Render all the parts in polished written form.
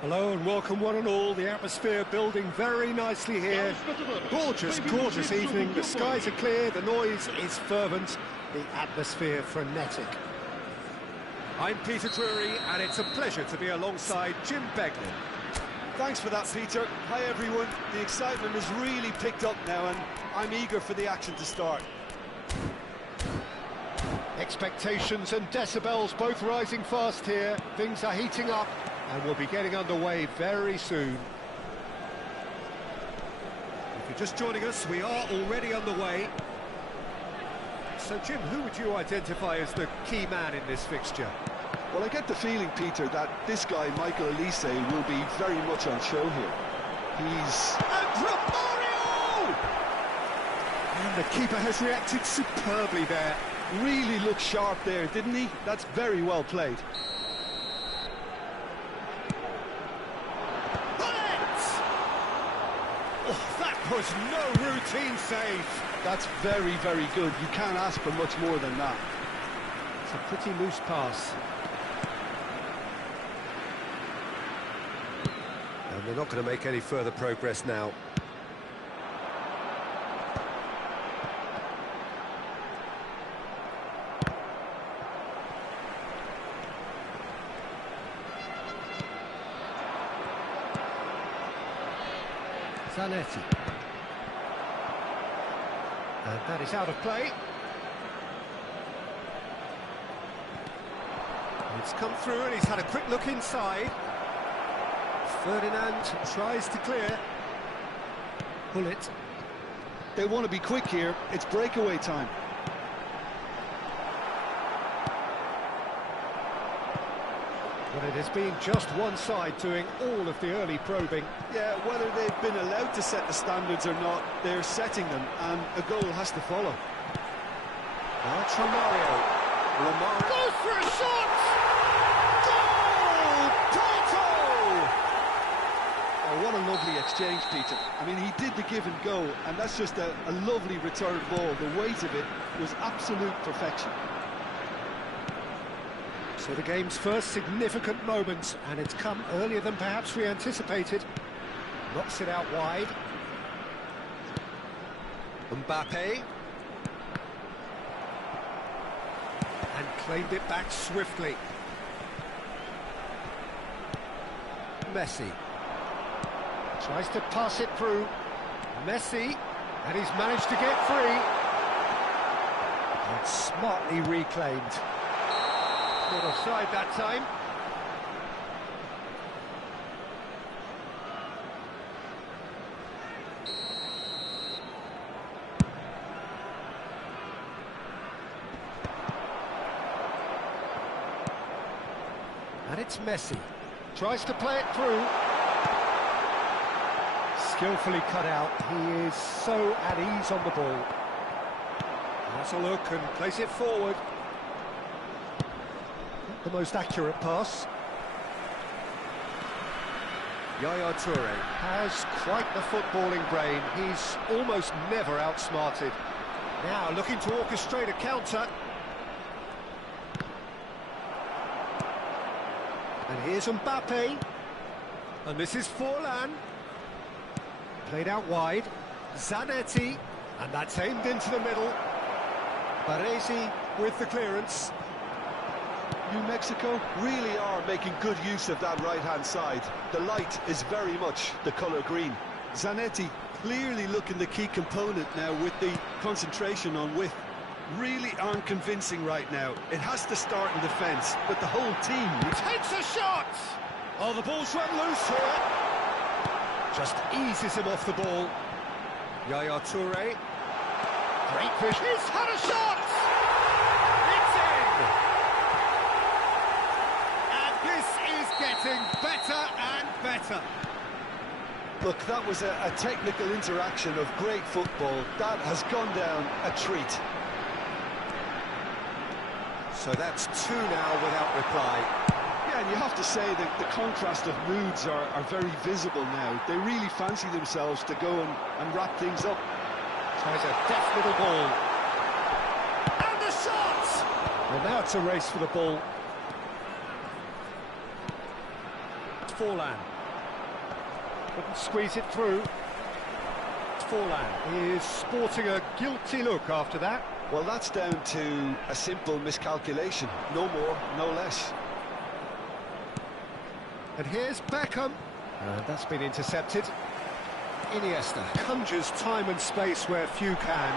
Hello and welcome one and all. The atmosphere building very nicely here. Gorgeous, gorgeous evening. The skies are clear, the noise is fervent, the atmosphere frenetic. I'm Peter Drury and it's a pleasure to be alongside Jim Beglin. Thanks for that, Peter. Hi everyone. The excitement has really picked up now and I'm eager for the action to start. Expectations and decibels both rising fast here. Things are heating up and we'll be getting underway very soon. If you're just joining us, we are already underway. So Jim, who would you identify as the key man in this fixture? Well, I get the feeling, Peter, that this guy, Michael Elise, will be very much on show here. He's... And the keeper has reacted superbly there. Really looked sharp there, didn't he? That's very well played. That was no routine save. That's very, very good. You can't ask for much more than that. It's a pretty loose pass. And they're not going to make any further progress now. Zanetti. And that is out of play. It's come through and he's had a quick look inside. Ferdinand tries to clear. Pull it. They want to be quick here. It's breakaway time. But it has been just one side doing all of the early probing. Yeah, whether they've been allowed to set the standards or not, they're setting them, and a goal has to follow. Now it's Romario. Romario goes for a shot! Goal! Porto! Oh, what a lovely exchange, Peter. I mean, he did the give and go, and that's just a lovely return ball. The weight of it was absolute perfection. So the game's first significant moment, and it's come earlier than perhaps we anticipated. Knocks it out wide. Mbappe. And claimed it back swiftly. Messi. Tries to pass it through. Messi. And he's managed to get free. And smartly reclaimed. Not offside that time. And it's Messi. Tries to play it through. Skillfully cut out. He is so at ease on the ball. Has a look and plays it forward. The most accurate pass. Yaya Toure has quite the footballing brain. He's almost never outsmarted. Now looking to orchestrate a counter. And here's Mbappe. And this is Forlan. Played out wide. Zanetti. And that's aimed into the middle. Baresi with the clearance. New Mexico really are making good use of that right-hand side. The light is very much the colour green. Zanetti clearly looking the key component now with the concentration on width. Really aren't convincing right now. It has to start in defence, but the whole team... Takes a shot! Oh, the ball's run loose here. Just eases him off the ball. Yaya Toure. Great fish. He's had a shot! Getting better and better. Look, that was a technical interaction of great football. That has gone down a treat. So that's two now without reply. Yeah, and you have to say that the contrast of moods are very visible now. They really fancy themselves to go and wrap things up. Tries a deft little ball. And the shot! Well, now it's a race for the ball. Forlan. Couldn't squeeze it through. Forlan. He is sporting a guilty look after that. Well, that's down to a simple miscalculation. No more, no less. And here's Beckham. And that's been intercepted. Iniesta conjures time and space where few can.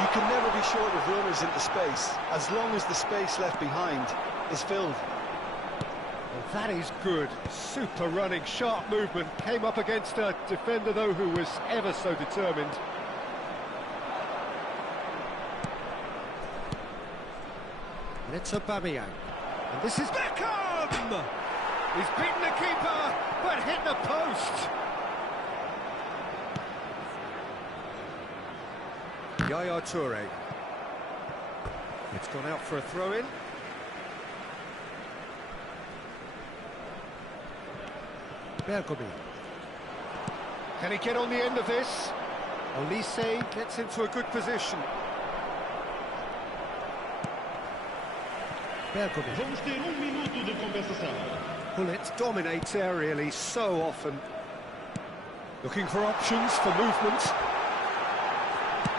You can never be short of runners into space, as long as the space left behind is filled. Well, that is good. Super running, sharp movement. Came up against a defender, though, who was ever so determined. And it's Aubameyang. And this is Beckham! He's beaten the keeper, but hit the post. Yaya Toure. It's gone out for a throw-in. Bergomi. Can he get on the end of this? Olise gets into a good position. Bergomi. Vamos ter minuto de compensação. Bullet dominates aerially so often. Looking for options for movement.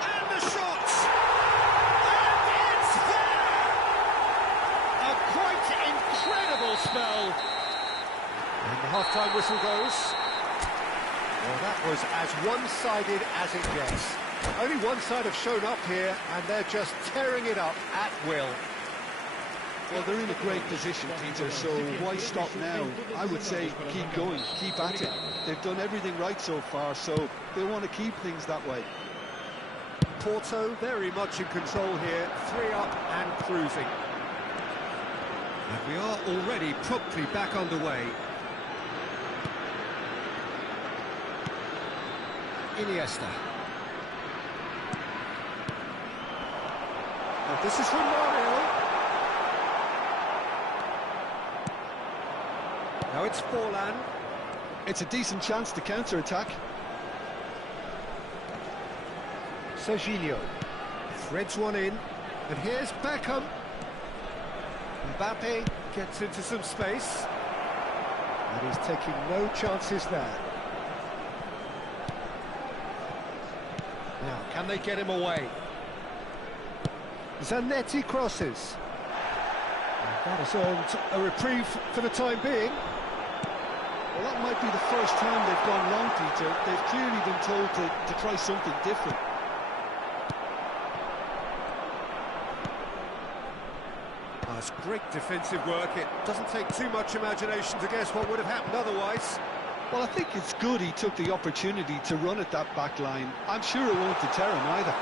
And the shot! And it's there! A quite incredible spell. And the half-time whistle goes. Well, that was as one-sided as it gets. Only one side have shown up here, and they're just tearing it up at will. Well, they're in a great position, Peter, so why stop now? I would say keep going, keep at it. They've done everything right so far, so they want to keep things that way. Porto very much in control here, 3 up and cruising. And we are already promptly back underway. Iniesta. And this is from Mario. Now it's Forlan. It's a decent chance to counter-attack. Serginho threads one in, and here's Beckham. Mbappe gets into some space, and he's taking no chances there. Now, can they get him away? Zanetti crosses. And that has earned a reprieve for the time being. Well, that might be the first time they've gone long, Peter. They've clearly been told to try something different. That's great defensive work. It doesn't take too much imagination to guess what would have happened otherwise. Well, I think it's good he took the opportunity to run at that back line. I'm sure it won't deter him either.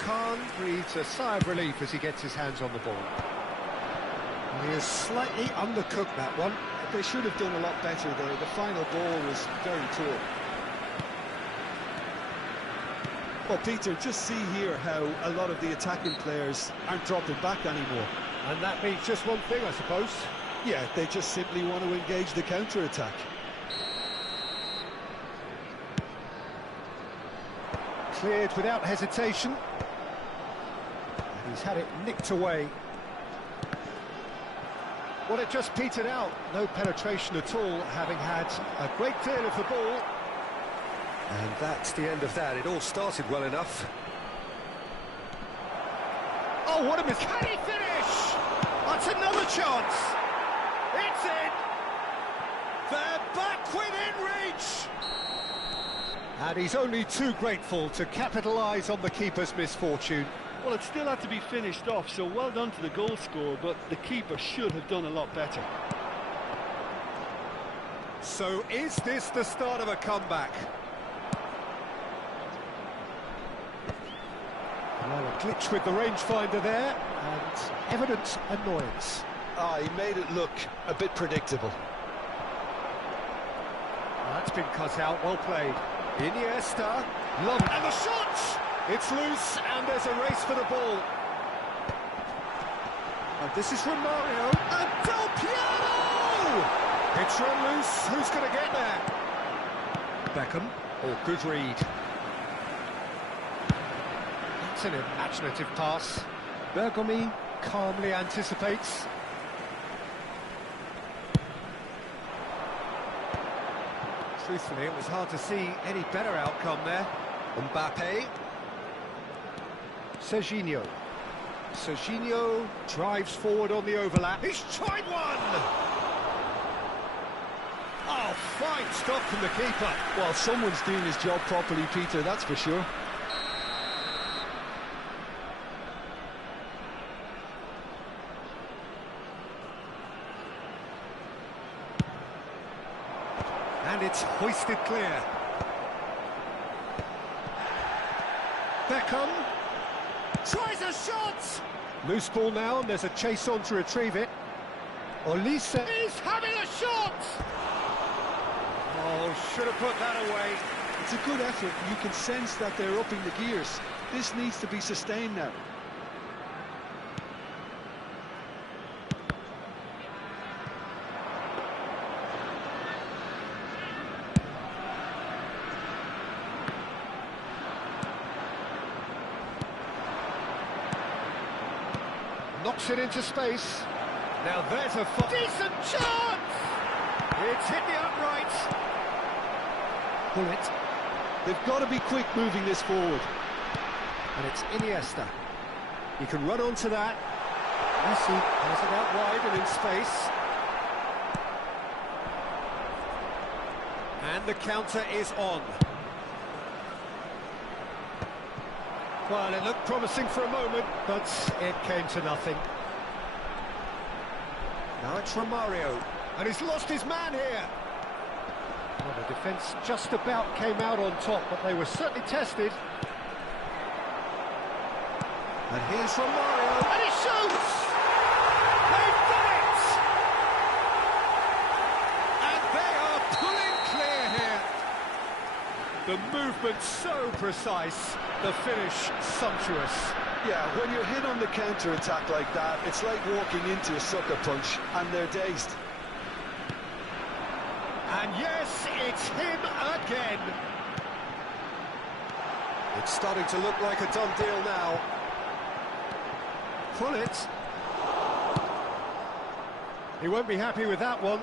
Khan breathes a sigh of relief as he gets his hands on the ball. And he has slightly undercooked that one. They should have done a lot better there. The final ball was very poor. Well, Peter, just see here how a lot of the attacking players aren't dropping back anymore. And that means just one thing, I suppose. Yeah, they just simply want to engage the counter-attack. Cleared without hesitation. And he's had it nicked away. Well, it just petered out. No penetration at all, having had a great deal of the ball. And that's the end of that. It all started well enough. Oh, what a miss! Can he finish? That's another chance. It's in. They're back within reach. And he's only too grateful to capitalise on the keeper's misfortune. Well, it still had to be finished off, so well done to the goal scorer, but the keeper should have done a lot better. So is this the start of a comeback? Well, a glitch with the rangefinder there, and evident annoyance. He made it look a bit predictable. That's been cut out, well played. Iniesta, long, and the shot! It's loose, and there's a race for the ball. And this is from Mario, and Del Piero! It's run loose, who's going to get there? Beckham, oh, good read. That's an imaginative pass. Bergomi calmly anticipates. Truthfully, it was hard to see any better outcome there. Mbappe. Serginho. Serginho drives forward on the overlap. He's tried one! Oh, fine stop from the keeper. Well, someone's doing his job properly, Peter, that's for sure. And it's hoisted clear. Beckham tries a shot! Loose ball now, and there's a chase on to retrieve it. Olise is having a shot! Oh, should have put that away. It's a good effort. You can sense that they're upping the gears. This needs to be sustained now. Knocks it into space. Now there's a decent chance! It's hit the uprights. Bullet. They've got to be quick moving this forward. And it's Iniesta. He can run onto that. Messi has it out wide and in space. And the counter is on. Well, it looked promising for a moment, but it came to nothing. Now it's Romario, and he's lost his man here. Well, the defence just about came out on top, but they were certainly tested. And here's Romario, and he shoots! They've done it! And they are pulling clear here. The movement so precise, the finish sumptuous. Yeah, when you're hit on the counter-attack like that, it's like walking into a sucker punch, and they're dazed. And yes, it's him again. It's starting to look like a done deal now. Pull it. He won't be happy with that one.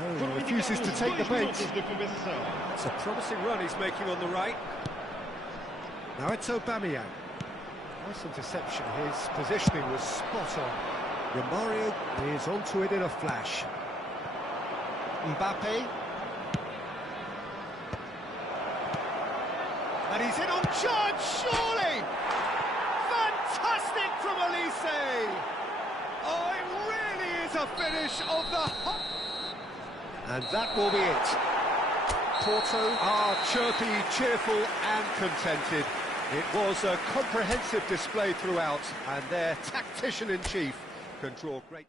No, he refuses to take the bait. It's a promising run he's making on the right. Now it's Aubameyang. Nice interception. His positioning was spot on. Romario is onto it in a flash. Mbappe. And he's in on charge, surely! Fantastic from Olise! Oh, it really is a finish of the... And that will be it. Porto are chirpy, cheerful and contented. It was a comprehensive display throughout, and their tactician-in-chief can draw great...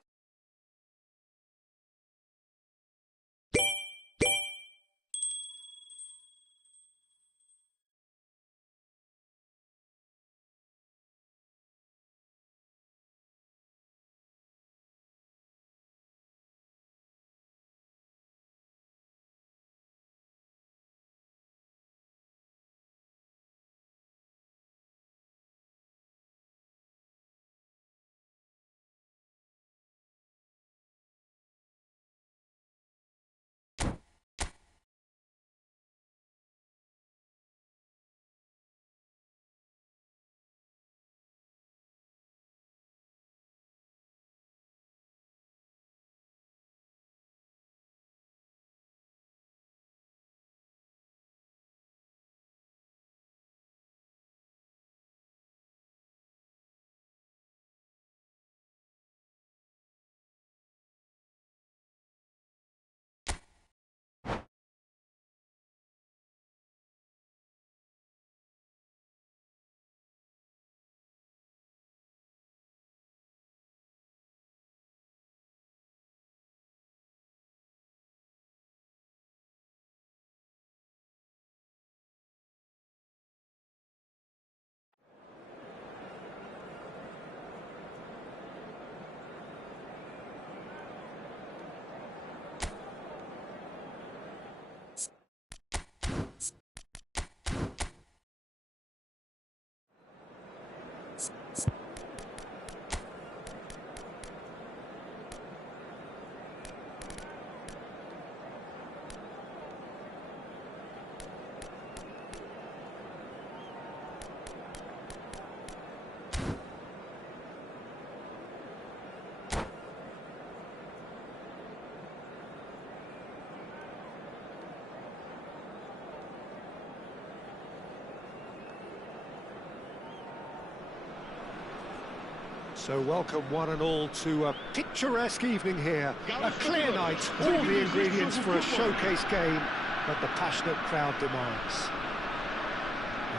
So welcome one and all to a picturesque evening here. A clear night, all the ingredients for a showcase game that the passionate crowd demands.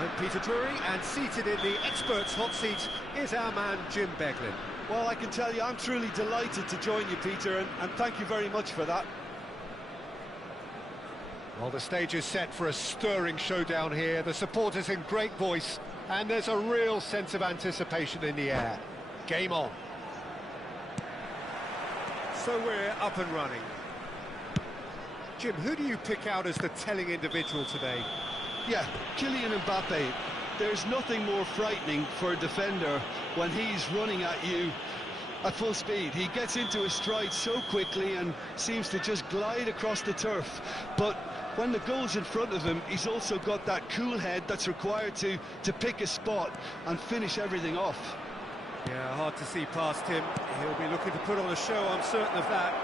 I'm Peter Drury, and seated in the experts' hot seat is our man Jim Beglin. Well, I can tell you, I'm truly delighted to join you, Peter, and thank you very much for that. Well, the stage is set for a stirring showdown here. The supporters in great voice, and there's a real sense of anticipation in the air. Game on. So we're up and running. Jim, who do you pick out as the telling individual today? Yeah, Kylian Mbappe. There's nothing more frightening for a defender when he's running at you at full speed. He gets into his stride so quickly and seems to just glide across the turf. But when the goal's in front of him, he's also got that cool head that's required to pick a spot and finish everything off. Yeah, hard to see past him. He'll be looking to put on a show, I'm certain of that.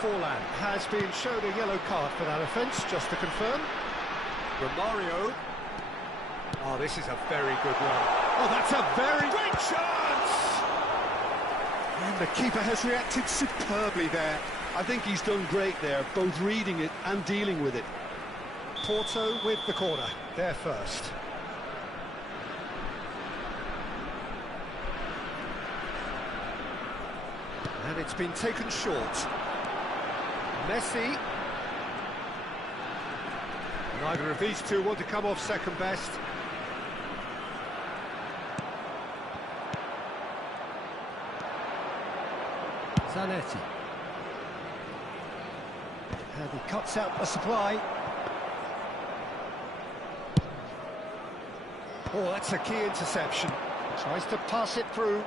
Forlan has been shown a yellow card for that offence, just to confirm. Romario. Oh, this is a very good run. Oh, that's a very great chance! And the keeper has reacted superbly there. I think he's done great there, both reading it and dealing with it. Porto with the corner, there first. And it's been taken short. Messi. Neither of these two want to come off second best. Zanetti. And he cuts out the supply. Oh, that's a key interception. Tries to pass it through.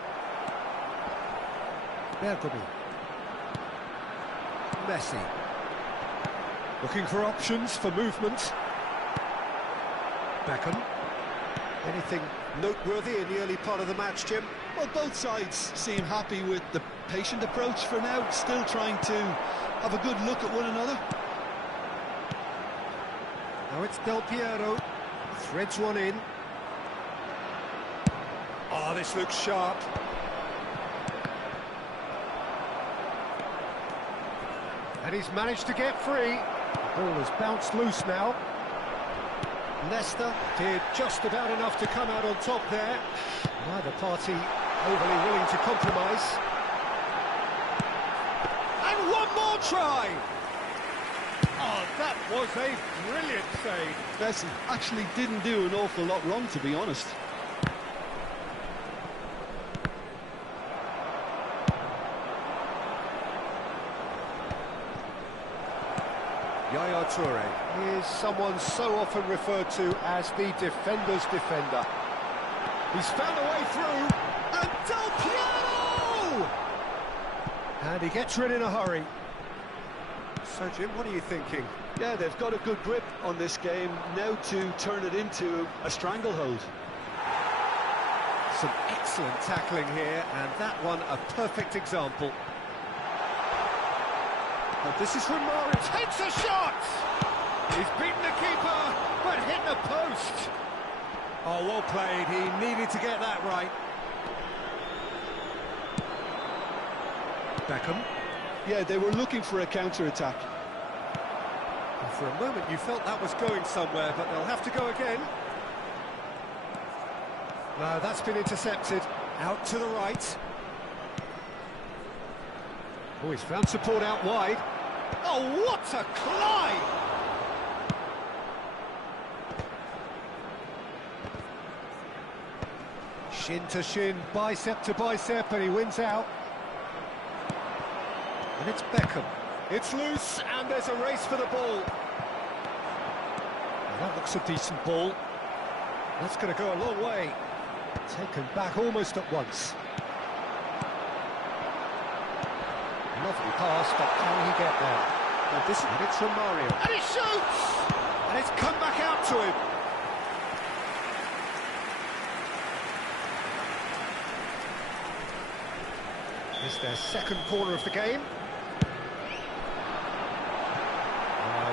Bergomi. Messi. Looking for options for movement. Beckham. Anything noteworthy in the early part of the match, Jim? Well, both sides seem happy with the patient approach for now, still trying to have a good look at one another. Now it's Del Piero. Threads one in. Oh, this looks sharp. And he's managed to get free. The ball has bounced loose now. Leicester did just about enough to come out on top there. Neither party overly willing to compromise. And one more try! Oh, that was a brilliant save. Messi actually didn't do an awful lot wrong, to be honest. Yaya Toure is someone so often referred to as the defender's defender. He's found a way through, and Del Piero! And he gets rid in a hurry. So, Jim, what are you thinking? Yeah, they've got a good grip on this game, now to turn it into a stranglehold. Some excellent tackling here, and that one a perfect example. But this is Romario, takes a shot! He's beaten the keeper, but hit the post. Oh, well played, he needed to get that right. Beckham. Yeah, they were looking for a counter-attack. For a moment you felt that was going somewhere, but they'll have to go again. No, that's been intercepted. Out to the right. Oh, he's found support out wide. Oh, what a climb! Shin to shin, bicep to bicep, and he wins out. And it's Beckham. It's loose, and there's a race for the ball. Well, that looks a decent ball. That's going to go a long way. Taken back almost at once. Lovely pass, but can he get there? And it's Romario. And he shoots! And it's come back out to him. It's their second corner of the game.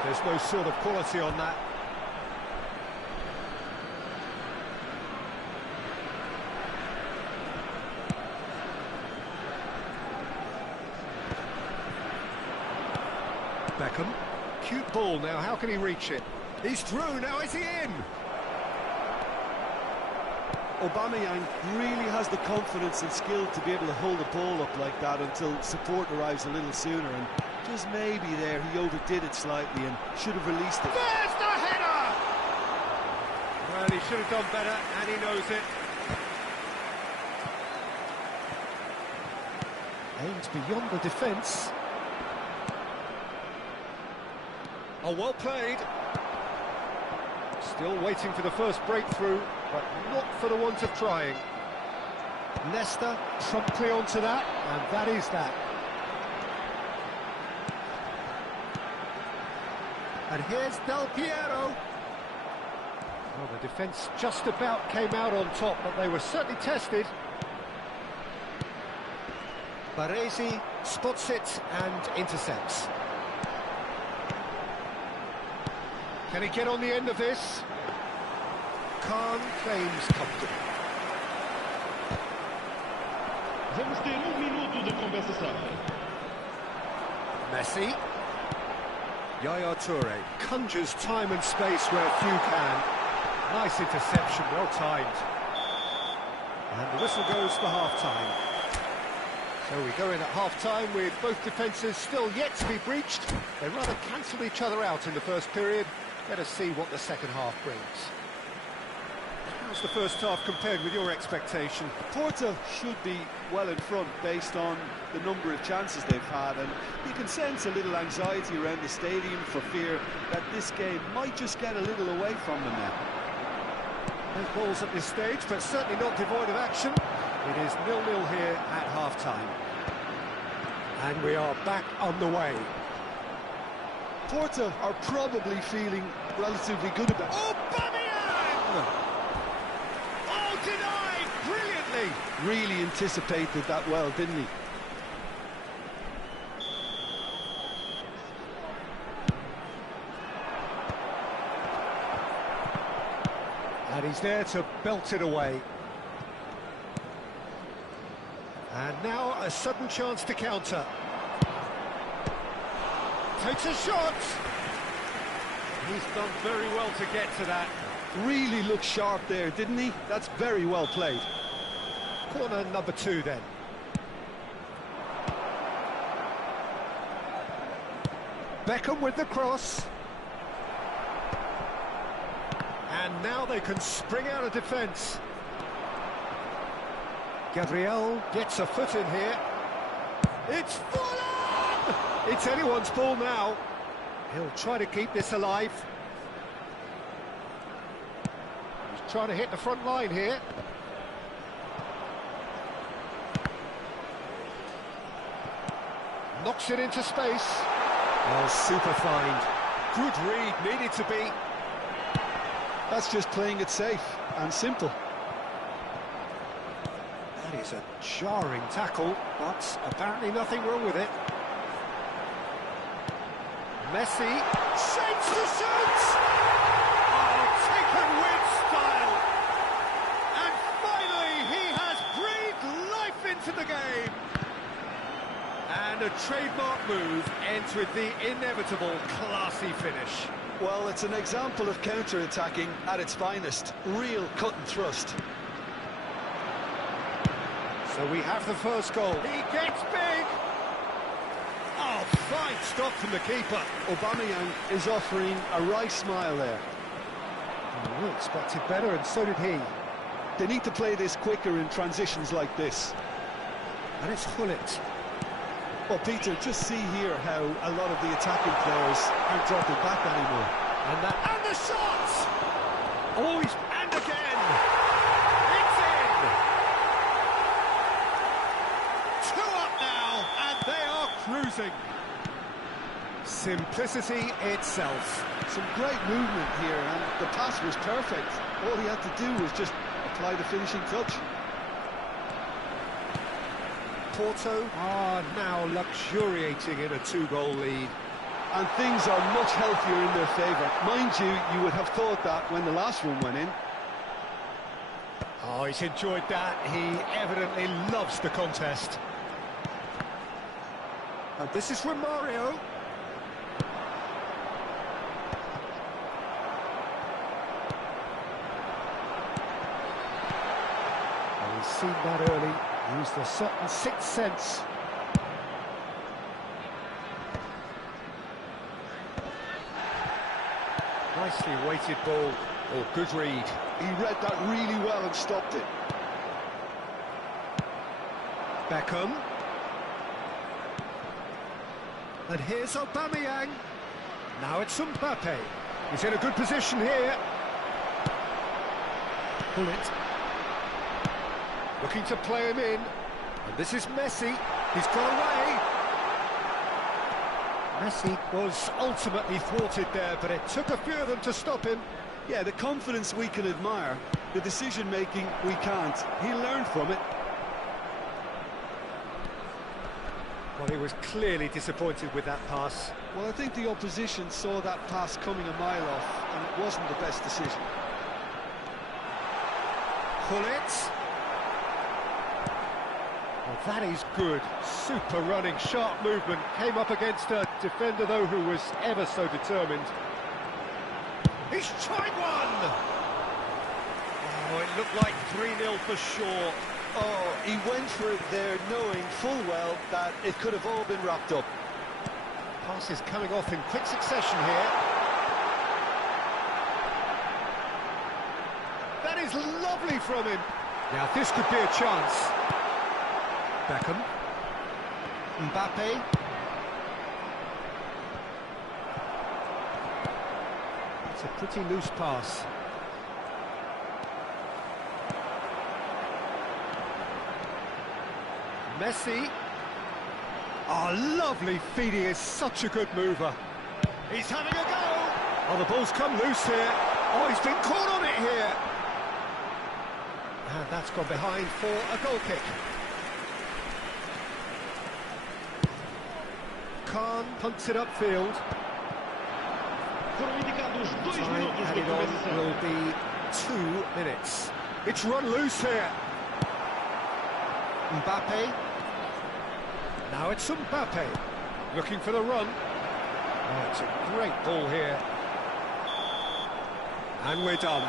There's no sort of quality on that. Beckham. Cute ball now, how can he reach it? He's through, now is he in? Aubameyang really has the confidence and skill to be able to hold the ball up like that until support arrives a little sooner, and just maybe there he overdid it slightly and should have released it. There's the header! Well, he should have done better, and he knows it. Aimed beyond the defence. Oh, well played. Still waiting for the first breakthrough, but not for the want of trying. Leicester promptly onto that, and that is that. And here's Del Piero. Well, the defence just about came out on top, but they were certainly tested. Baresi spots it and intercepts. Can he get on the end of this? Khan claims comfortable. Vamos ter minuto de compensação. Messi. Yaya Toure conjures time and space where few can. Nice interception, well timed. And the whistle goes for half-time. So we go in at half-time with both defences still yet to be breached. They rather cancelled each other out in the first period. Let us see what the second half brings. How's the first half compared with your expectation? Porto should be well in front based on the number of chances they've had, and you can sense a little anxiety around the stadium for fear that this game might just get a little away from them now. No balls at this stage, but certainly not devoid of action. It is 0-0 here at half-time. And we are back on the way. Porto are probably feeling relatively good about it. Aubameyang! Oh, denied brilliantly! Really anticipated that well, didn't he? And he's there to belt it away. And now a sudden chance to counter. Takes a shot! He's done very well to get to that. Really looked sharp there, didn't he? That's very well played. Corner number 2 then. Beckham with the cross. And now they can spring out of defence. Gabriel gets a foot in here. It's full on! It's anyone's ball now. He'll try to keep this alive. He's trying to hit the front line here. Knocks it into space. Oh, super find. Good read, needed to be. That's just playing it safe and simple. That is a jarring tackle, but apparently nothing wrong with it. Messi shapes to shoot! Oh, taken with style! And finally he has breathed life into the game! And a trademark move ends with the inevitable classy finish. Well, it's an example of counter-attacking at its finest. Real cut and thrust. So we have the first goal. He gets big! Oh, fine stop from the keeper. Aubameyang is offering a wry smile there. We expected better, and so did he. They need to play this quicker in transitions like this. And it's Hullet. Well, Peter, just see here how a lot of the attacking players aren't dropping back anymore. And the shot! Oh, and again! It's in! 2 up now, and they are cruising. Simplicity itself. Some great movement here, and the pass was perfect. All he had to do was just apply the finishing touch. Porto are now luxuriating in a 2-goal lead. And things are much healthier in their favour. Mind you, you would have thought that when the last one went in. Oh, he's enjoyed that. He evidently loves the contest. And this is from Mario. seen that early, used a certain sixth sense. Nicely weighted ball. Oh, good read. He read that really well and stopped it. Beckham. And here's Aubameyang. Now it's Mbappe. He's in a good position here. Bullet. Looking to play him in. And this is Messi. He's got away. Messi was ultimately thwarted there, but it took a few of them to stop him. Yeah, the confidence we can admire, the decision-making we can't. He learned from it. Well, he was clearly disappointed with that pass. Well, I think the opposition saw that pass coming a mile off, and it wasn't the best decision. Pull it. Well, that is good. Super running, sharp movement. Came up against a defender, though, who was ever so determined. He's tried one! Oh, it looked like 3-0 for sure. Oh, he went for it there, knowing full well that it could have all been wrapped up. Passes coming off in quick succession here. That is lovely from him. Now, this could be a chance. Beckham. Mbappe. It's a pretty loose pass. Messi. Oh, lovely feed. He is such a good mover. He's having a go. Oh, the ball's come loose here. Oh, he's been caught on it here. And that's gone behind for a goal kick. Khan punts it upfield. Time added on will be 2 minutes. It's run loose here. Mbappe. Now it's Mbappe. Looking for the run. Oh, it's a great ball here. And we're done.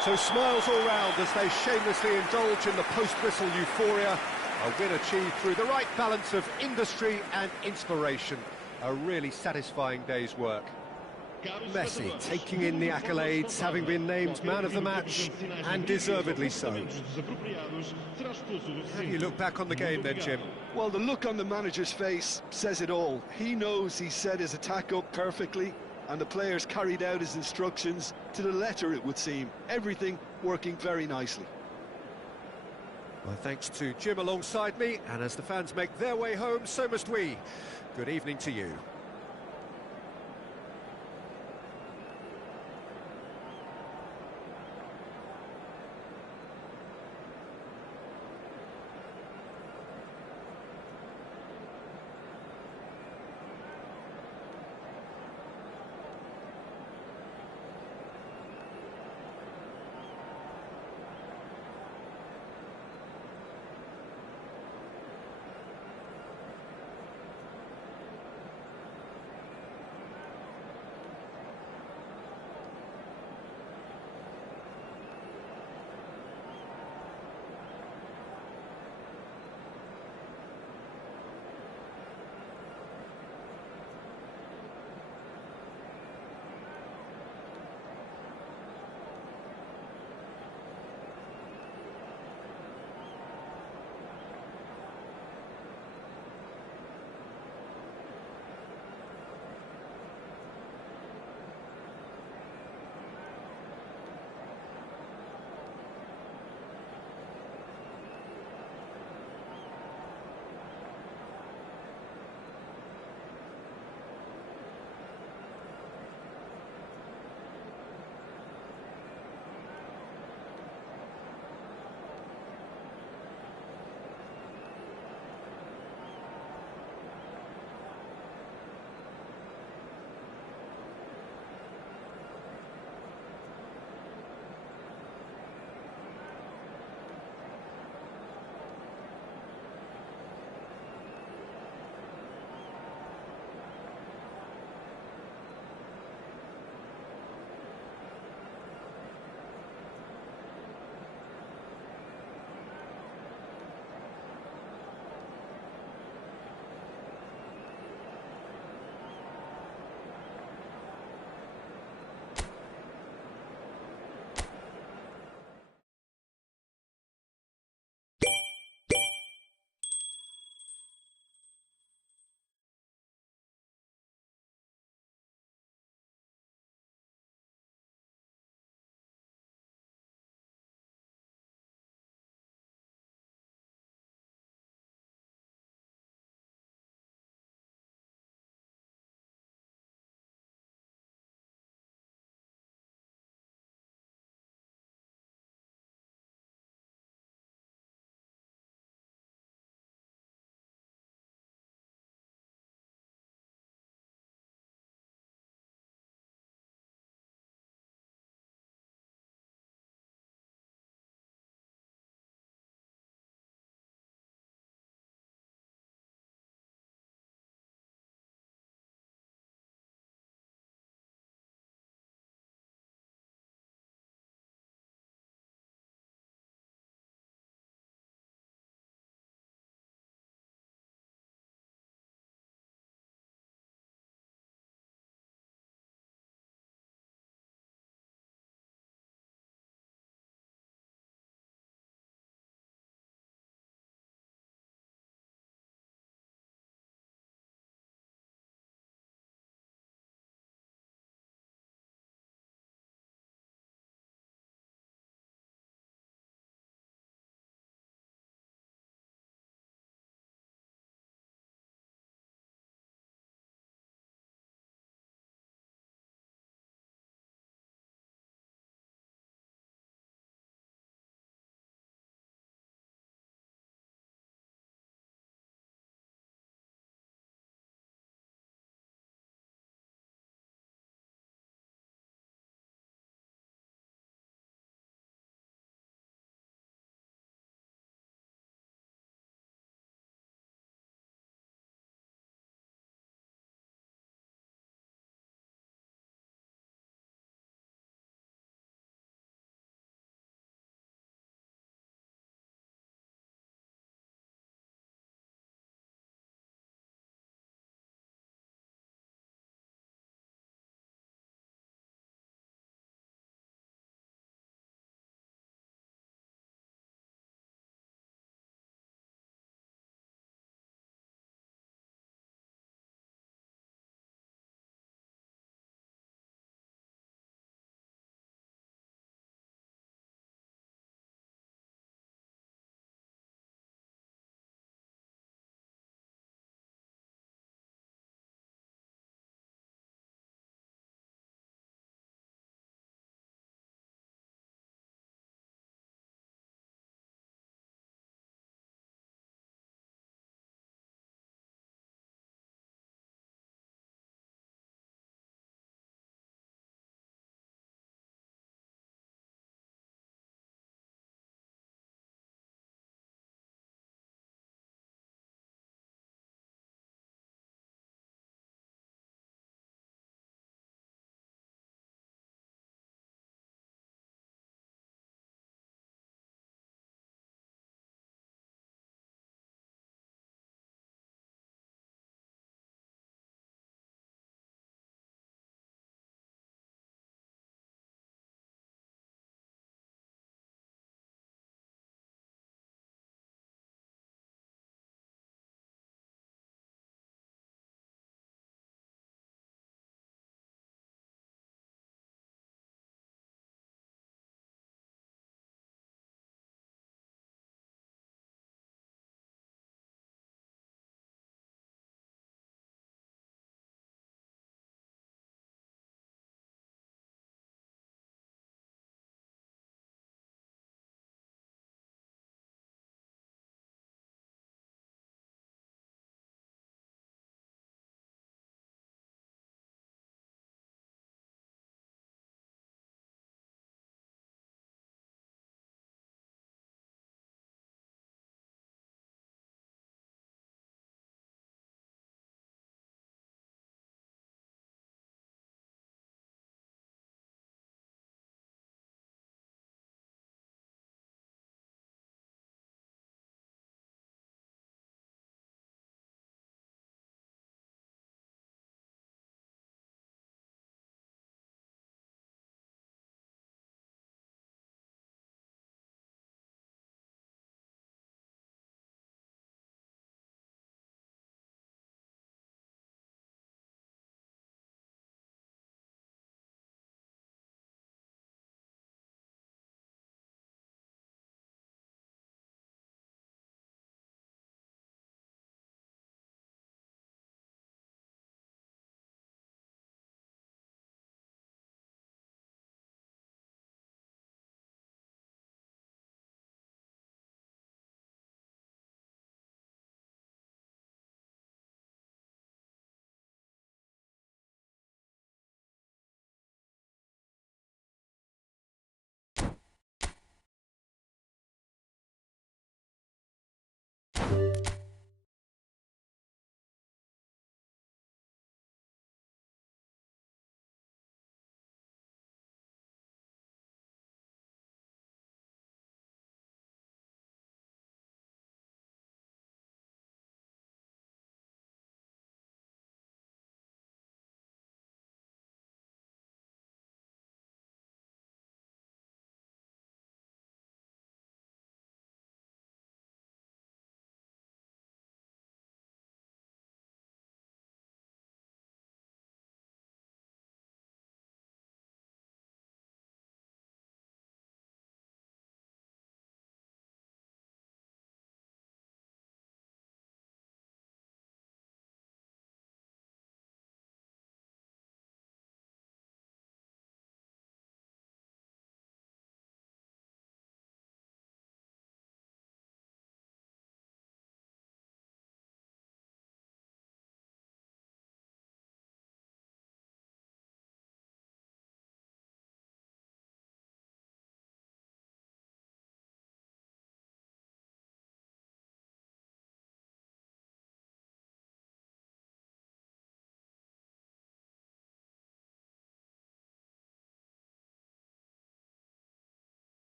So smiles all round as they shamelessly indulge in the post-whistle euphoria. A win achieved through the right balance of industry and inspiration. A really satisfying day's work. Messi taking in the accolades, having been named man of the match, and deservedly so. How do you look back on the game then, Jim? Well, the look on the manager's face says it all. He knows he set his attack up perfectly, and the players carried out his instructions to the letter, it would seem. Everything working very nicely. Well, thanks to Jim alongside me, and as the fans make their way home, so must we. Good evening to you.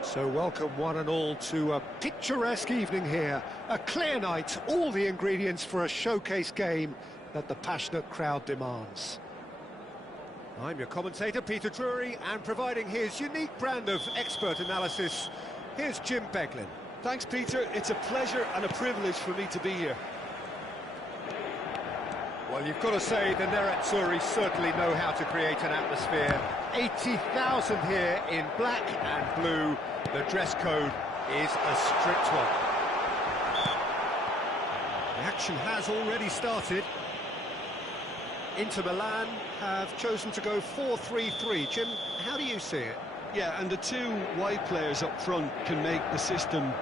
So welcome one and all to a picturesque evening here. A clear night, all the ingredients for a showcase game that the passionate crowd demands. I'm your commentator, Peter Drury, and providing his unique brand of expert analysis, here's Jim Beglin. Thanks, Peter. It's a pleasure and a privilege for me to be here. Well, you've got to say the Nerazzurri certainly know how to create an atmosphere. 80,000 here in black and blue. The dress code is a strict one. The action has already started. Inter Milan have chosen to go 4-3-3. Jim, how do you see it? Yeah, and the two wide players up front can make the system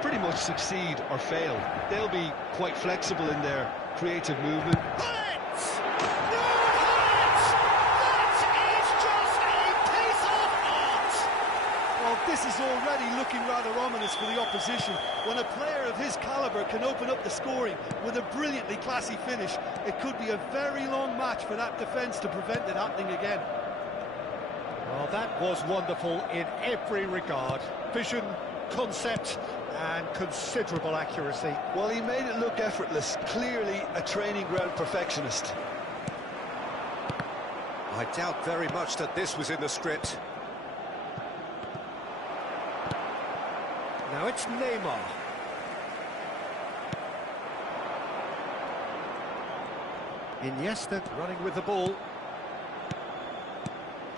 pretty much succeed or fail. They'll be quite flexible in their creative movement. This is already looking rather ominous for the opposition. When a player of his calibre can open up the scoring with a brilliantly classy finish, it could be a very long match for that defence to prevent it happening again. Well, that was wonderful in every regard. Vision, concept, and considerable accuracy. Well, he made it look effortless. Clearly a training ground perfectionist. I doubt very much that this was in the script. Now it's Neymar. Iniesta running with the ball.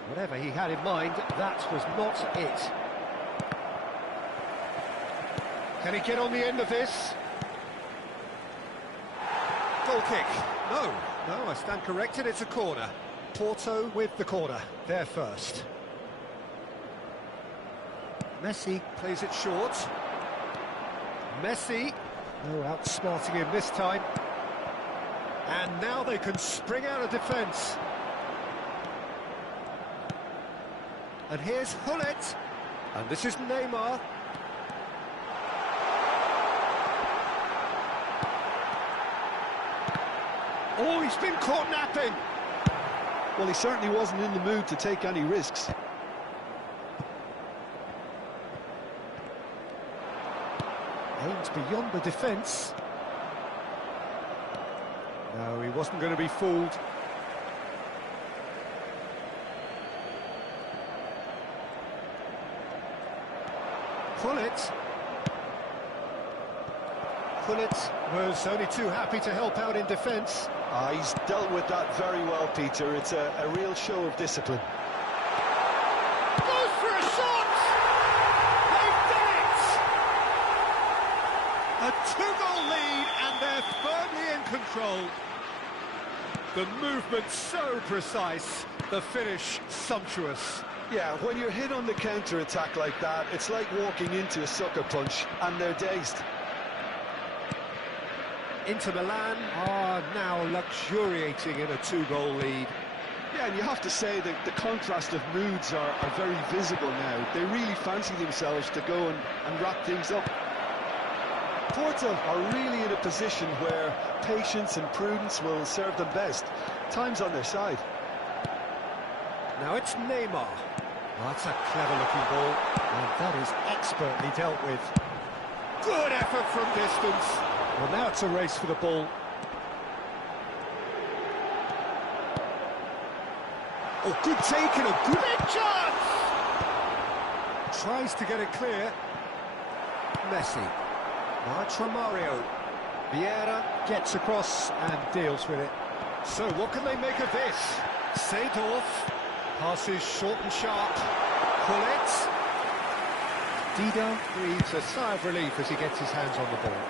Whatever he had in mind, that was not it. Can he get on the end of this? Goal kick. No, I stand corrected, it's a corner. Porto with the corner, there first. Messi plays it short. Messi, no outsmarting him this time. And now they can spring out of defence. And here's Hullet. And this is Neymar. Oh, he's been caught napping. Well, he certainly wasn't in the mood to take any risks. Aims beyond the defence. No, he wasn't going to be fooled. Hullet was only too happy to help out in defence. He's dealt with that very well, Peter. It's a real show of discipline. Goes for a shot! They've done it! A two-goal lead, and they're firmly in control. The movement so precise, the finish sumptuous. Yeah, when you're hit on the counter-attack like that, it's like walking into a sucker punch, and they're dazed. Inter Milan are now luxuriating in a two-goal lead. Yeah, and you have to say that the contrast of moods are very visible now. They really fancy themselves to go and wrap things up. Porto are really in a position where patience and prudence will serve them best. Time's on their side. Now it's Neymar. Oh, that's a clever-looking ball, and that is expertly dealt with. Good effort from distance. Well, now it's a race for the ball. Oh, good take and a good chance! Tries to get it clear. Messi. Now it's Romario. Vieira gets across and deals with it. So what can they make of this? Seedorf passes short and sharp. Pullet. Dida breathes a sigh of relief as he gets his hands on the ball.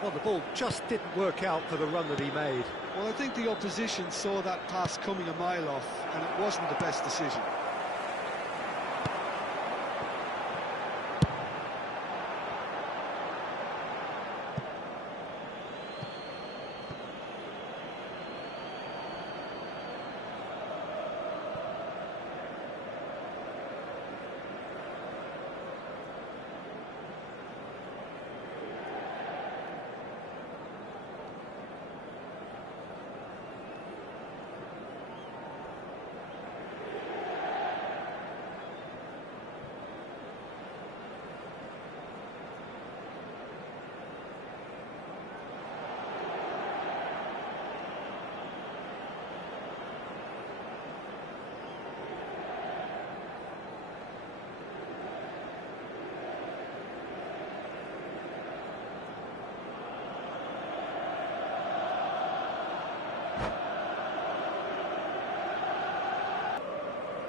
Well, the ball just didn't work out for the run that he made. Well, I think the opposition saw that pass coming a mile off, and it wasn't the best decision.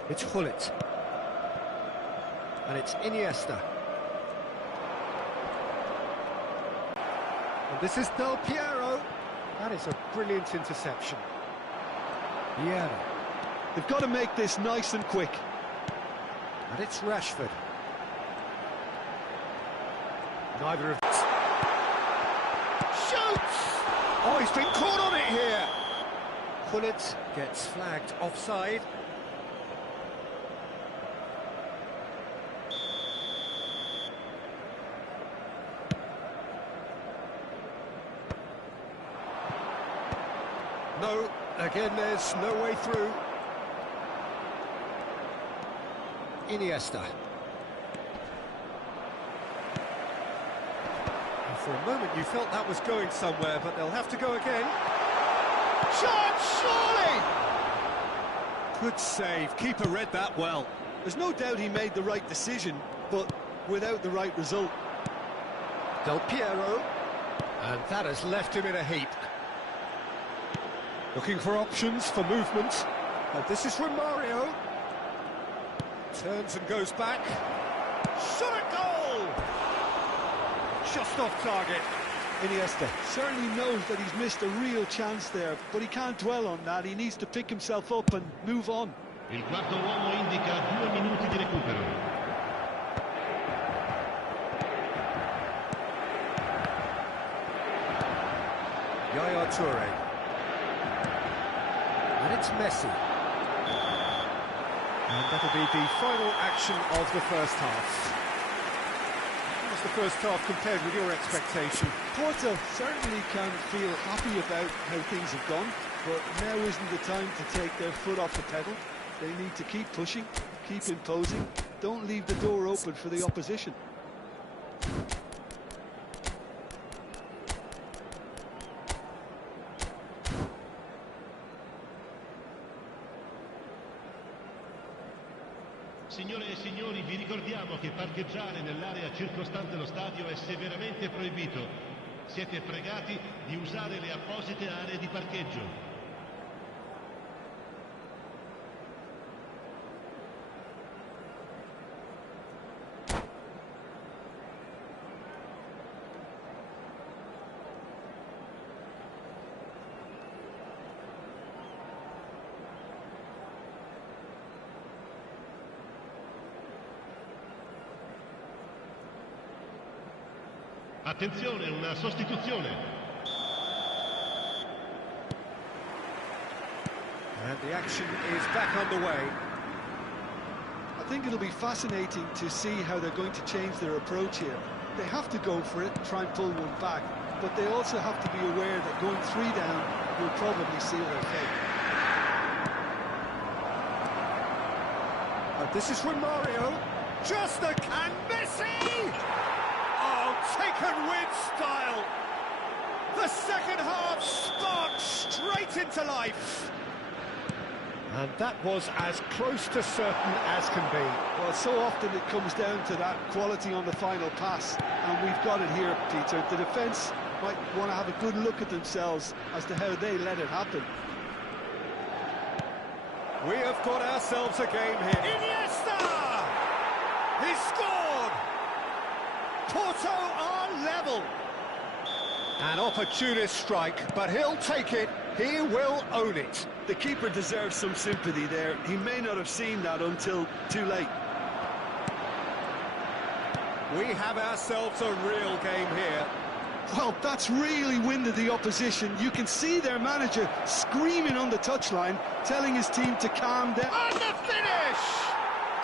It's Hullet. And it's Iniesta. And this is Del Piero. That is a brilliant interception. Vieira. They've got to make this nice and quick. And it's Rashford. Neither of... Shoots! Oh, he's been caught on it here. Hullet gets flagged offside. No, again there's no way through. Iniesta. And for a moment you felt that was going somewhere, but they'll have to go again. Shot, surely! Good save, keeper read that well. There's no doubt he made the right decision, but without the right result. Del Piero. And that has left him in a heap. Looking for options for movement. And this is Romario. Turns and goes back. Shot at goal! Just off target. Iniesta certainly knows that he's missed a real chance there, but he can't dwell on that. He needs to pick himself up and move on. Il quarto uomo indica 2 minuti di recupero. Yaya Toure. And it's Messi. And that'll be the final action of the first half. How was the first half compared with your expectation? Porto certainly can feel happy about how things have gone, but now isn't the time to take their foot off the pedal. They need to keep pushing, keep imposing, don't leave the door open for the opposition. Signore e signori, vi ricordiamo che parcheggiare nell'area circostante lo stadio è severamente proibito. Siete pregati di usare le apposite aree di parcheggio. Attenzione, una sostituzione. And the action is back underway. I think it'll be fascinating to see how they're going to change their approach here. They have to go for it and try and pull one back, but they also have to be aware that going 3 down will probably seal their fate. This is from Mario. Just a can Messi! Oh, taken with style. The second half sparked straight into life. And that was as close to certain as can be. Well, so often it comes down to that quality on the final pass, and we've got it here, Peter. The defence might want to have a good look at themselves as to how they let it happen. We have got ourselves a game here. Iniesta! He scored! Porto are level. An opportunist strike, but he'll take it. He will own it. The keeper deserves some sympathy there. He may not have seen that until too late. We have ourselves a real game here. Well, that's really winded the opposition. You can see their manager screaming on the touchline, telling his team to calm down. And the finish!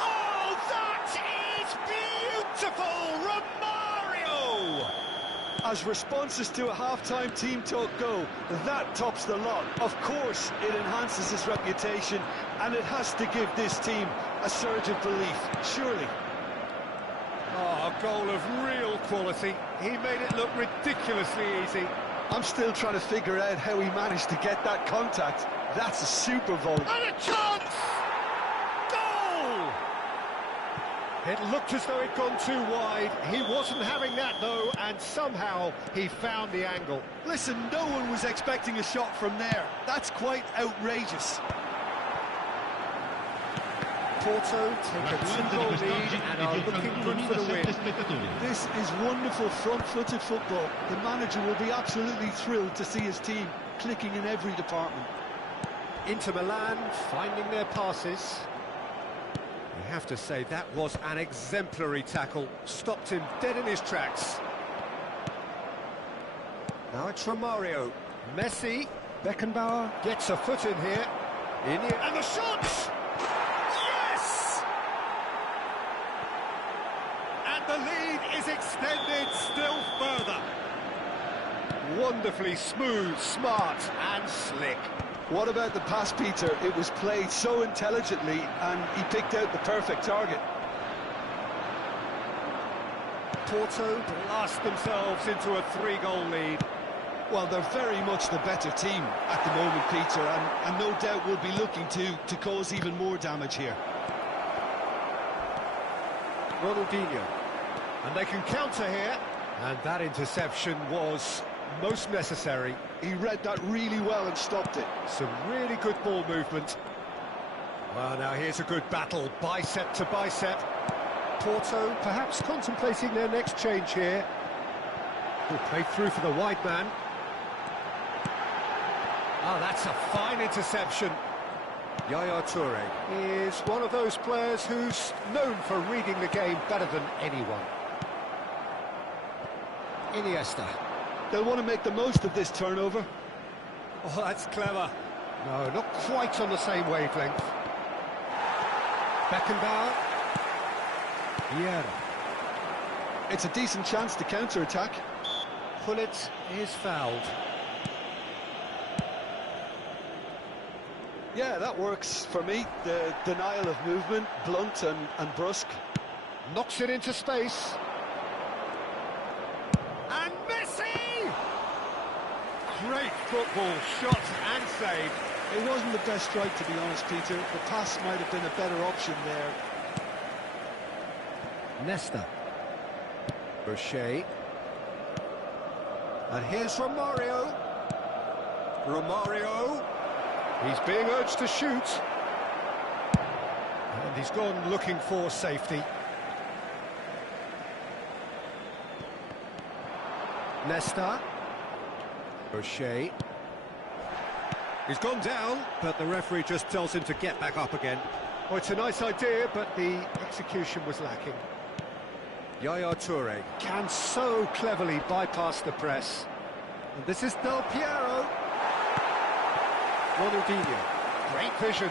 Oh, that is beautiful! Romario! As responses to a half-time team talk go, that tops the lot. Of course, it enhances his reputation, and it has to give this team a surge of belief, surely. Oh, a goal of real quality. He made it look ridiculously easy. I'm still trying to figure out how he managed to get that contact. That's a super volley. And a chance! Goal! It looked as though it'd gone too wide. He wasn't having that, though, and somehow he found the angle. Listen, no one was expecting a shot from there. That's quite outrageous. Porto take a 2-goal lead and are looking good for the win. This is wonderful front-footed football. The manager will be absolutely thrilled to see his team clicking in every department. Inter Milan finding their passes. You have to say that was an exemplary tackle. Stopped him dead in his tracks. Now it's Romario. Messi. Beckenbauer gets a foot in here. And the shot! The lead is extended still further. Wonderfully smooth, smart and slick. What about the pass, Peter? It was played so intelligently and he picked out the perfect target. Porto blast themselves into a 3-goal lead. Well, they're very much the better team at the moment, Peter, and no doubt will be looking to cause even more damage here. Ronaldinho. And they can counter here. And that interception was most necessary. He read that really well and stopped it. Some really good ball movement. Well, now here's a good battle, bicep to bicep. Porto perhaps contemplating their next change here. Will play through for the wide man. Oh, that's a fine interception. Yaya Toure is one of those players who's known for reading the game better than anyone. Iniesta. They'll want to make the most of this turnover. Oh, that's clever. No, not quite on the same wavelength. Beckenbauer. Vieira. It's a decent chance to counter-attack. Pullet is fouled. Yeah, that works for me. The denial of movement, blunt and brusque. Knocks it into space. And Messi! Great football, shot and save. It wasn't the best strike, to be honest, Peter. The pass might have been a better option there. Nesta. Rocher. And here's Romario. Romario. He's being urged to shoot. And he's gone looking for safety. Nesta. Rocher. He's gone down, but the referee just tells him to get back up again. Oh, it's a nice idea, but the execution was lacking. Yaya Toure can so cleverly bypass the press. And this is Del Piero. Ronaldinho. Great vision.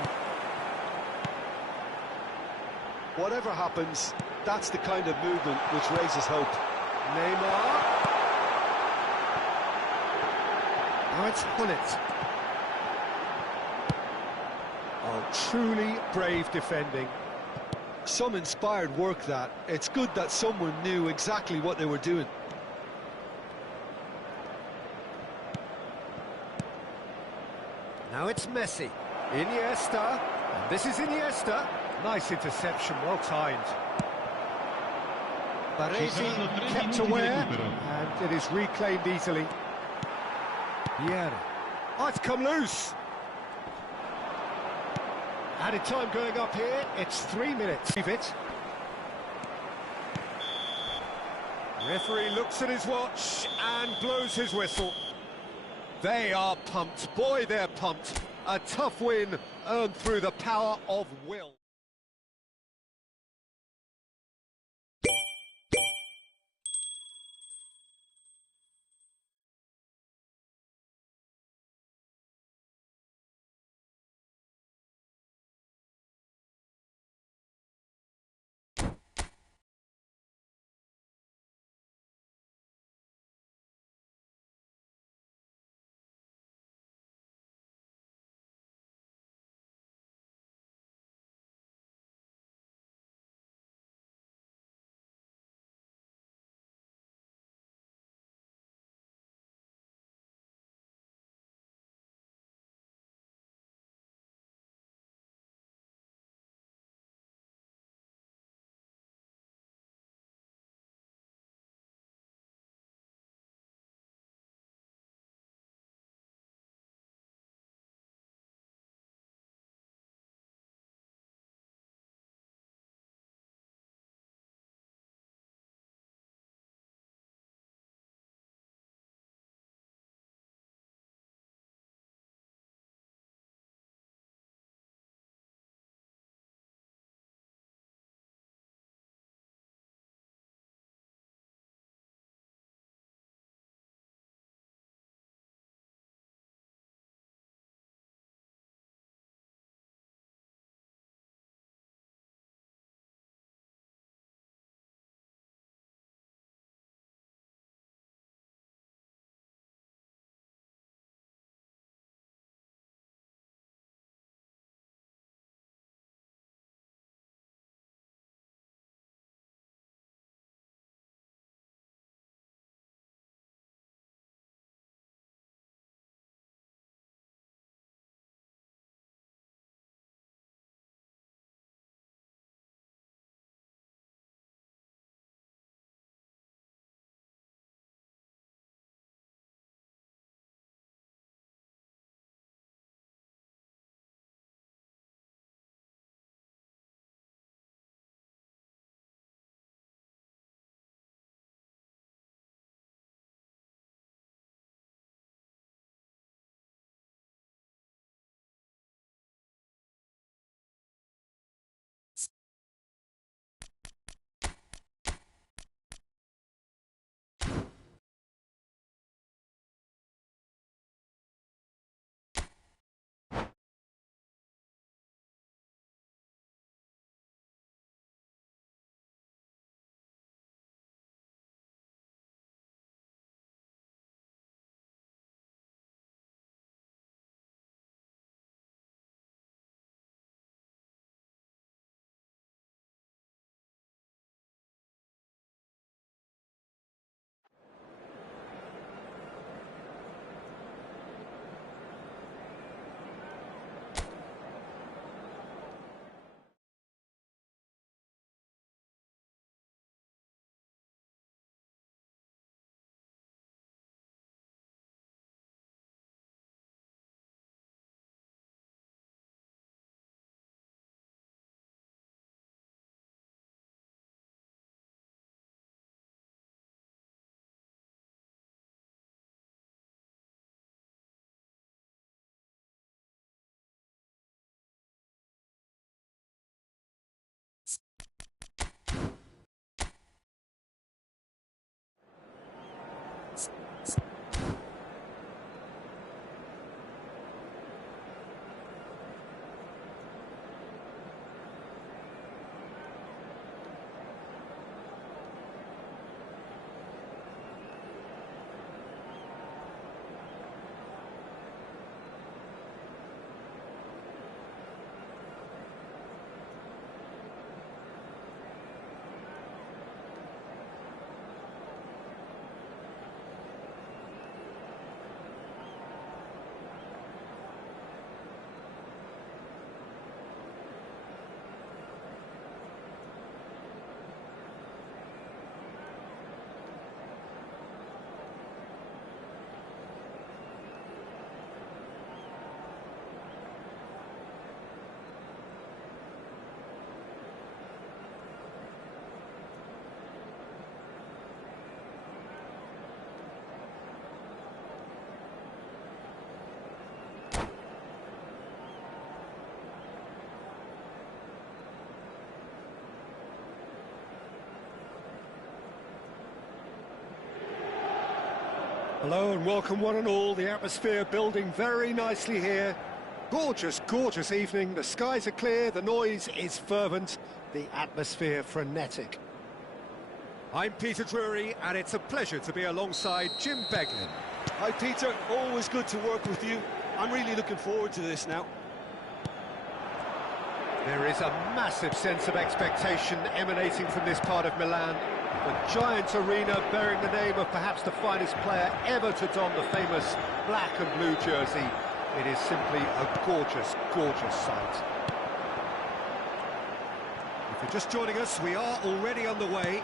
Whatever happens, that's the kind of movement which raises hope. Neymar. Now it's Hunnit. Oh, truly brave defending. Some inspired work that. It's good that someone knew exactly what they were doing. Now it's Messi. Iniesta. And this is Iniesta. Nice interception, well timed. Baresi kept aware, and it is reclaimed easily. Yeah. Oh, it's come loose. Added time going up here, it's 3 minutes. Leave it. Referee looks at his watch and blows his whistle. They are pumped, boy they're pumped. A tough win earned through the power of will. Hello and welcome one and all. The atmosphere building very nicely here. Gorgeous, gorgeous evening. The skies are clear, the noise is fervent, the atmosphere frenetic. I'm Peter Drury and it's a pleasure to be alongside Jim Beglin. Hi Peter, always good to work with you. I'm really looking forward to this now. There is a massive sense of expectation emanating from this part of Milan. The giant arena bearing the name of perhaps the finest player ever to don the famous black and blue jersey. It is simply a gorgeous, gorgeous sight. If you're just joining us, we are already underway.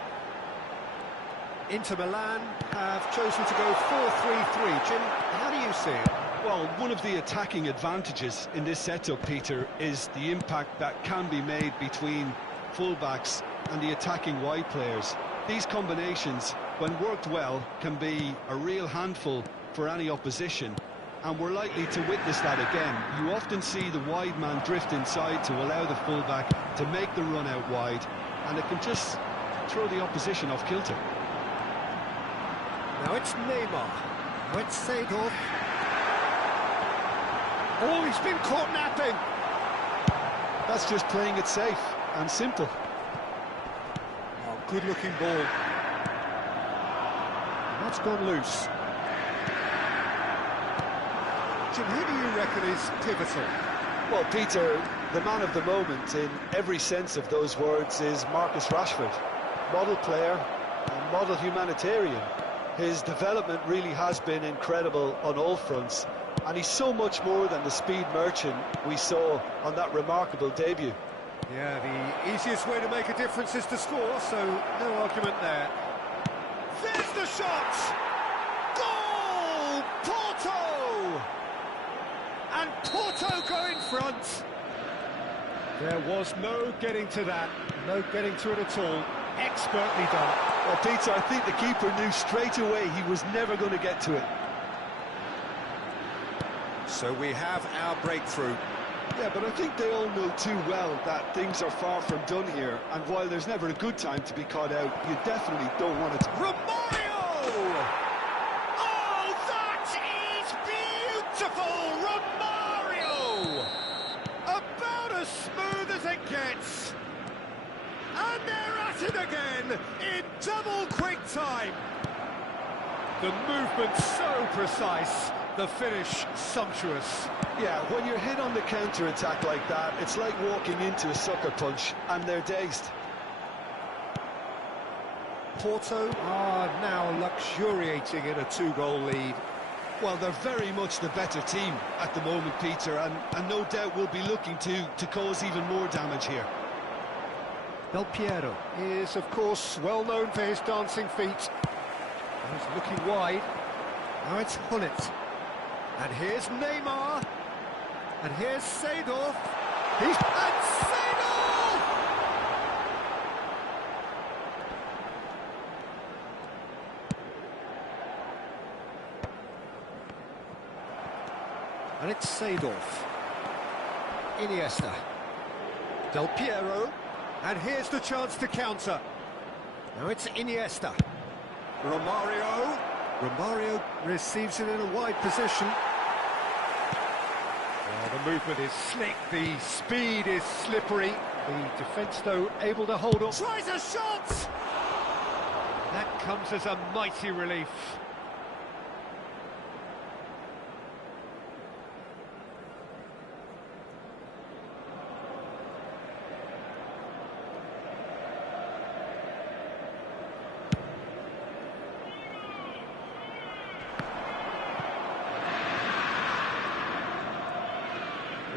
Inter Milan have chosen to go 4-3-3. Jim, how do you see it? Well, one of the attacking advantages in this setup, Peter, is the impact that can be made between fullbacks and the attacking wide players. These combinations, when worked well, can be a real handful for any opposition, and we're likely to witness that again. You often see the wide man drift inside to allow the fullback to make the run out wide, and it can just throw the opposition off kilter. Now it's Neymar. Now it's Seedorf. Oh, he's been caught napping. That's just playing it safe and simple. Oh, good-looking ball. And that's gone loose. Jim, who do you reckon is pivotal? Well, Peter, the man of the moment in every sense of those words is Marcus Rashford. Model player and model humanitarian. His development really has been incredible on all fronts, and he's so much more than the speed merchant we saw on that remarkable debut. Yeah, the easiest way to make a difference is to score, so no argument there. There's the shot! Goal! Porto! And Porto go in front. There was no getting to that, no getting to it at all. Expertly done. Well, Peter, I think the keeper knew straight away he was never going to get to it. So we have our breakthrough. Yeah, but I think they all know too well that things are far from done here, and while there's never a good time to be caught out, you definitely don't want it to... Romario! Oh, that is beautiful! Romario! About as smooth as it gets. And they're at it again in double quick time. The movement so precise, the finish sumptuous. Yeah, when you're hit on the counter-attack like that, it's like walking into a sucker punch, and they're dazed. Porto are now luxuriating in a two-goal lead. Well, they're very much the better team at the moment, Peter, and no doubt will be looking to cause even more damage here. Del Piero is, of course, well known for his dancing feet. He's looking wide. Now it's Hullet. And here's Neymar. And here's Seedorf. And Seedorf! And it's Seedorf. Iniesta. Del Piero. And here's the chance to counter. Now it's Iniesta. Romario. Romario receives it in a wide position. Well, the movement is slick, the speed is slippery. The defence, though, able to hold on. Tries a shot! That comes as a mighty relief.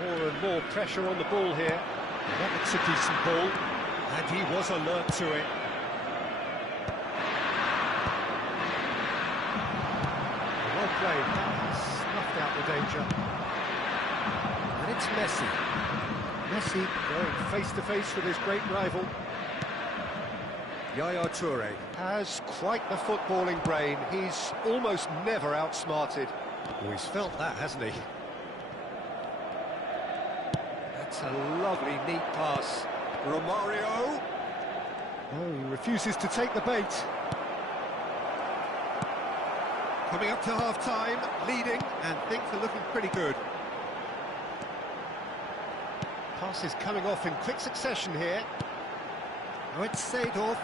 More and more pressure on the ball here. That looks a decent ball, and he was alert to it. Well played, snuffed out the danger. And it's Messi. Messi going face-to-face with his great rival. Yaya Toure has quite the footballing brain. He's almost never outsmarted. Oh, he's felt that, hasn't he? That's a lovely, neat pass. Romario. Oh, he refuses to take the bait. Coming up to half-time, leading, and things are looking pretty good. Passes coming off in quick succession here. Oh, it's Seedorf.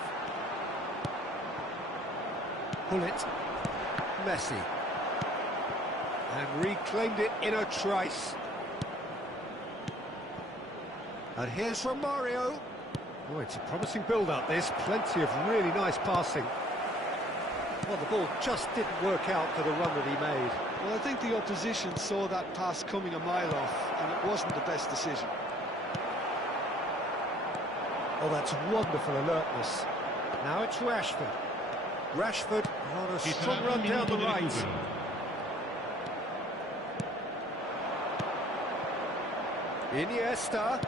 Pull it. Messi. And reclaimed it in a trice. And here's Romario. Oh, it's a promising build-up, this. Plenty of really nice passing. Well, the ball just didn't work out for the run that he made. Well, I think the opposition saw that pass coming a mile off, and it wasn't the best decision. Oh, that's wonderful alertness. Now it's Rashford. Rashford on a strong run down the right. Iniesta.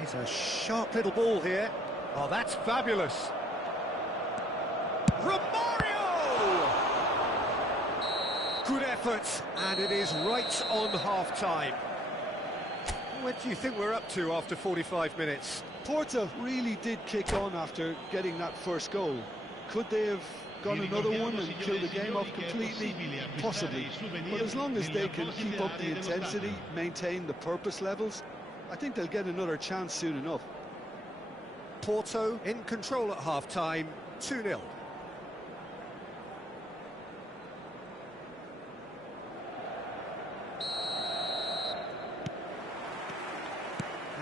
He's a sharp little ball here. Oh, that's fabulous. Romario! Good effort, and it is right on half-time. What do you think we're up to after 45 minutes? Porto really did kick on after getting that first goal. Could they have got another one and killed the game off completely? Possibly. But as long as they can keep up the intensity, maintain the purpose levels, I think they'll get another chance soon enough. Porto in control at half-time, 2-0.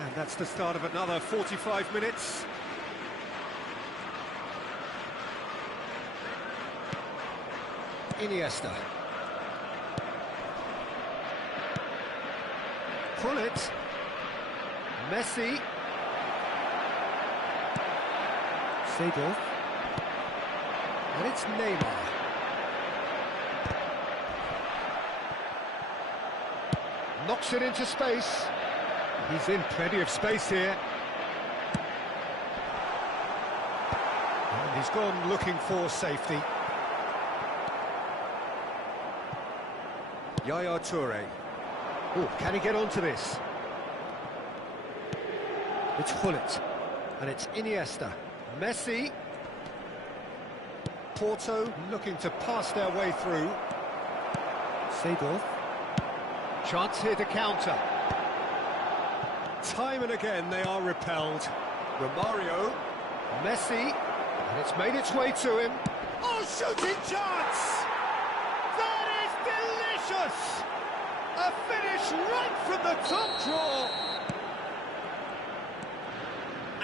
And that's the start of another 45 minutes. Iniesta. Pull it. Messi. Seedorf. And it's Neymar. Knocks it into space. He's in plenty of space here. And he's gone looking for safety. Yaya Toure. Oh, can he get onto this? It's Hullet. And it's Iniesta. Messi. Porto looking to pass their way through. Seedorf. Chance here to counter. Time and again they are repelled. Romario. Messi. And it's made its way to him. Oh, shooting chance! That is delicious! A finish right from the top draw.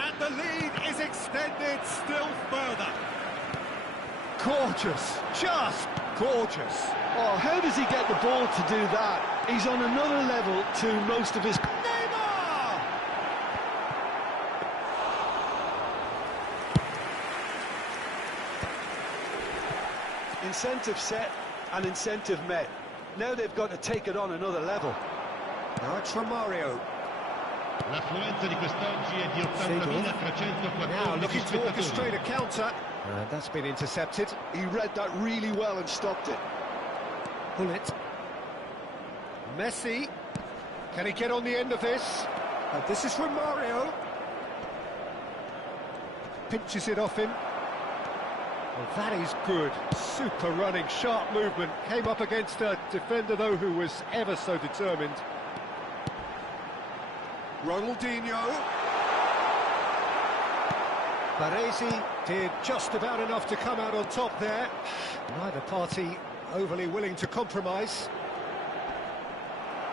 And the lead is extended still further. Gorgeous, just gorgeous. Oh, how does he get the ball to do that? He's on another level to most of his... Neymar! Incentive set and incentive met. Now they've got to take it on another level. Now it's Romario. L'affluenza di quest'oggi è di 80.314 Now looking to spettatori. orchestrate a counter. And that's been intercepted. He read that really well and stopped it. Pull it. Messi. Can he get on the end of this? This is Romario. Pinches it off him. Well, that is good. Super running, sharp movement. Came up against a defender, though, who was ever so determined. Ronaldinho. Baresi did just about enough to come out on top there. Neither party overly willing to compromise.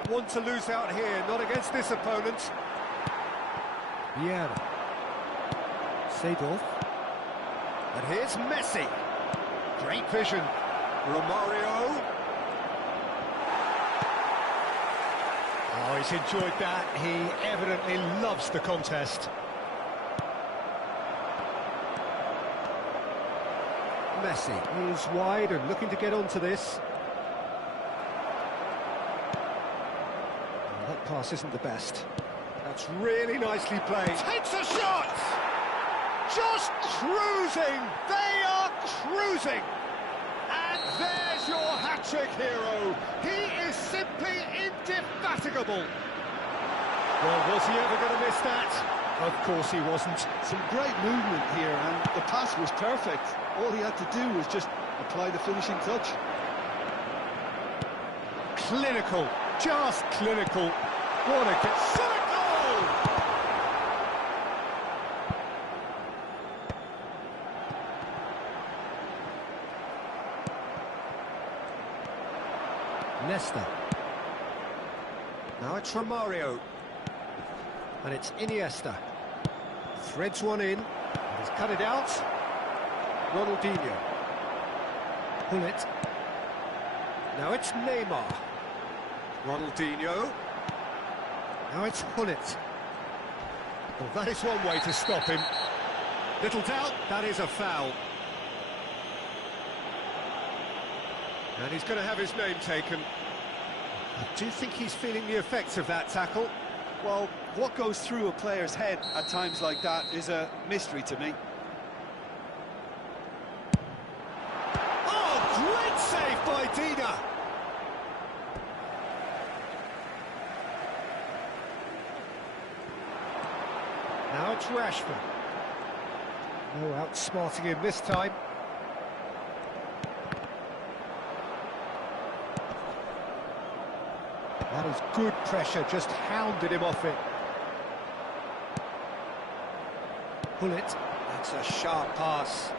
Want to lose out here, not against this opponent. Vieira. Seedorf. And here's Messi. Great vision. Romario. Oh, he's enjoyed that. He evidently loves the contest. Messi is wide and looking to get onto this. Oh, that pass isn't the best. That's really nicely played. Takes a shot! Just cruising! They are cruising! And there's your hat-trick hero. He is simply indefatigable. Well, was he ever going to miss that? Of course he wasn't. Some great movement here, and the pass was perfect. All he had to do was just apply the finishing touch. clinical, just clinical. What a goal! Nesta. Now it's Romario. And it's Iniesta. Threads one in. And he's cut it out. Ronaldinho. Pull it. Now it's Neymar. Ronaldinho. Now it's Hullet. Well, that is one way to stop him. Little doubt, that is a foul. And he's going to have his name taken. Do you think he's feeling the effects of that tackle? Well, what goes through a player's head at times like that is a mystery to me. Oh, great save by Dina! Now it's Rashford. No outsmarting him this time. That is good pressure, just hounded him off it. Pull it. That's a sharp pass.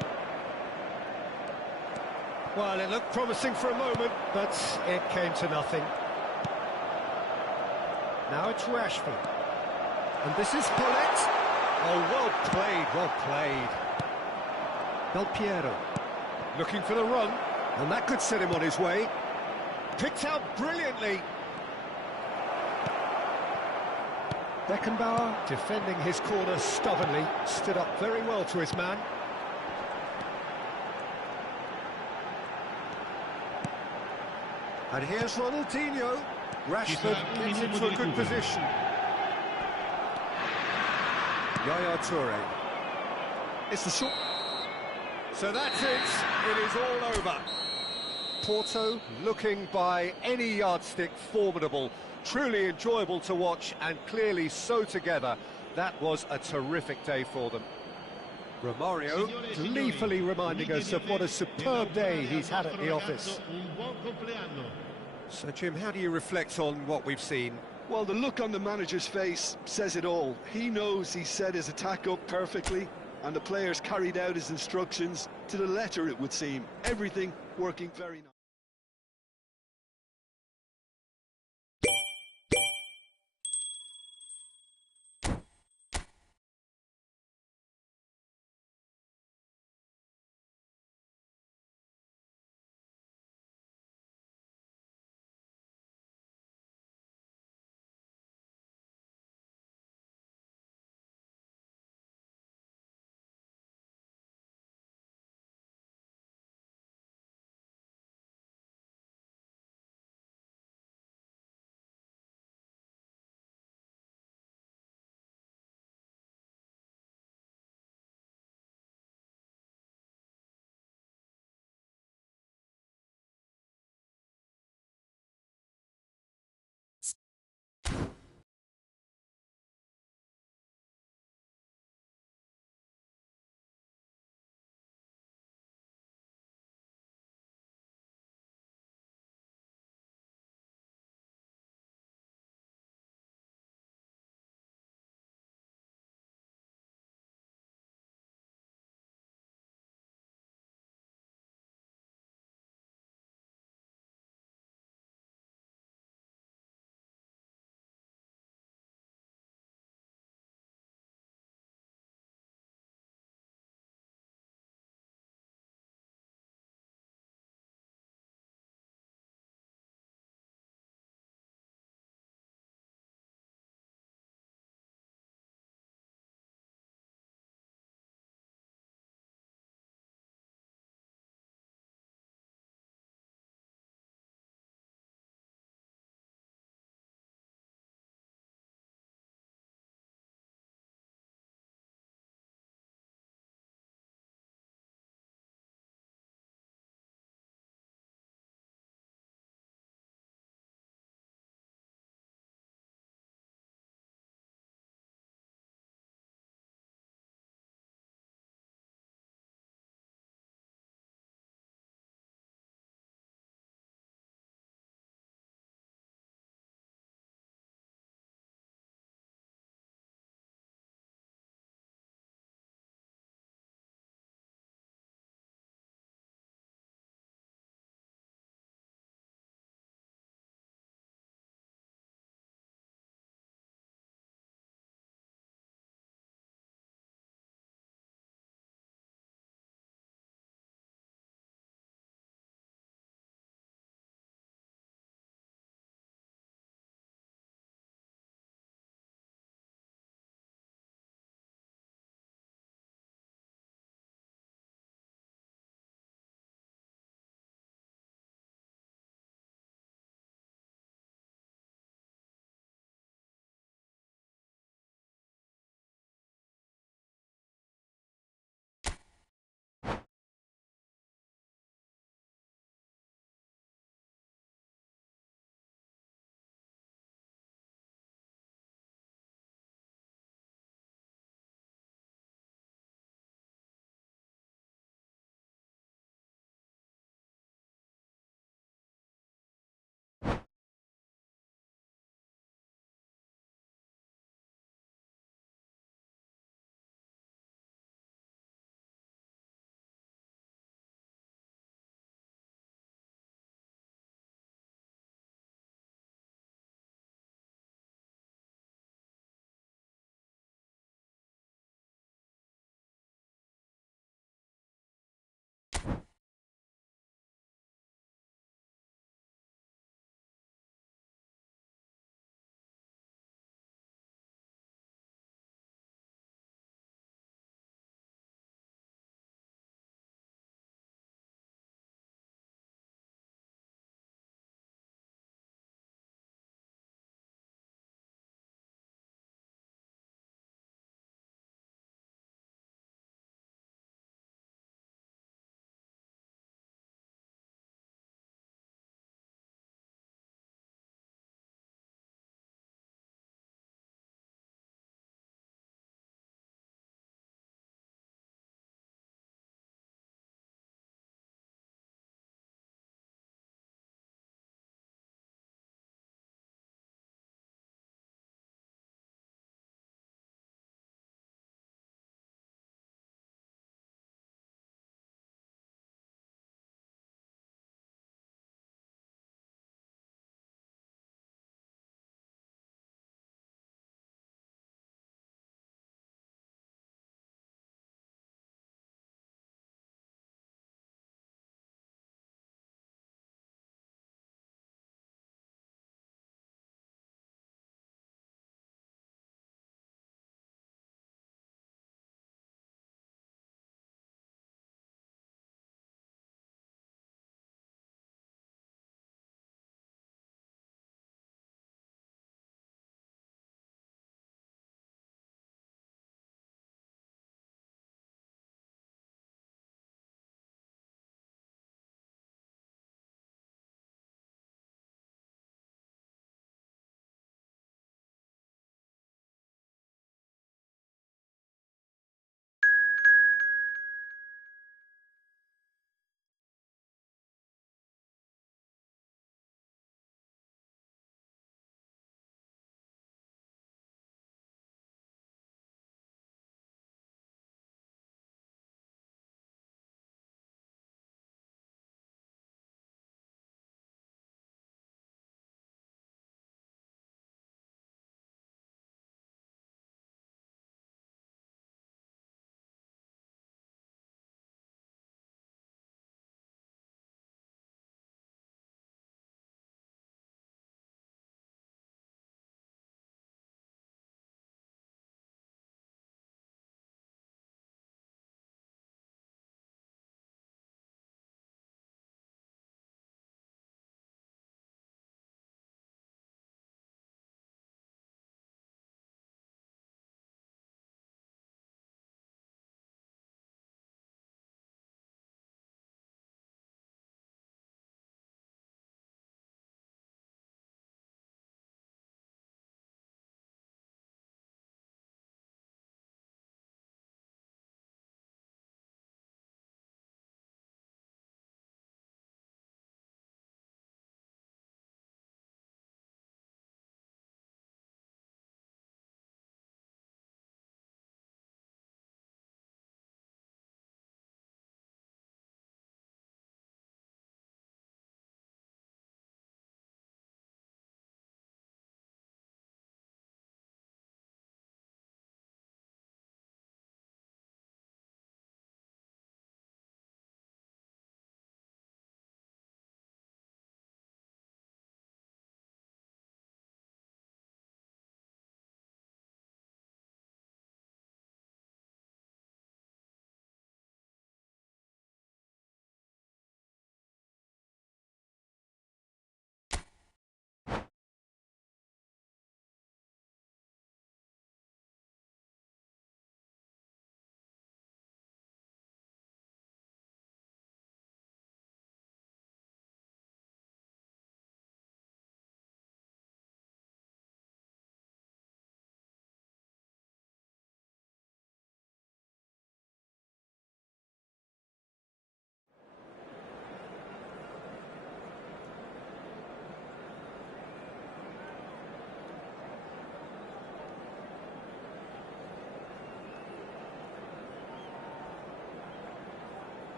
Well, it looked promising for a moment, but it came to nothing. Now it's Rashford. And this is Hullet. Oh, well played, well played. Del Piero. Looking for the run, and that could set him on his way. Picked out brilliantly. Beckenbauer, defending his corner stubbornly, stood up very well to his man. And here's Ronaldinho. Rashford gets into a good position. Yaya Toure. It's the short. So that's it. It is all over. Porto looking by any yardstick formidable. Truly enjoyable to watch and clearly so together. That was a terrific day for them. Romario gleefully reminding us of what a superb day he's had at the office. So, Jim, how do you reflect on what we've seen? Well, the look on the manager's face says it all. He knows he set his attack up perfectly, and the players carried out his instructions to the letter, it would seem. Everything working very nicely.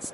minutes.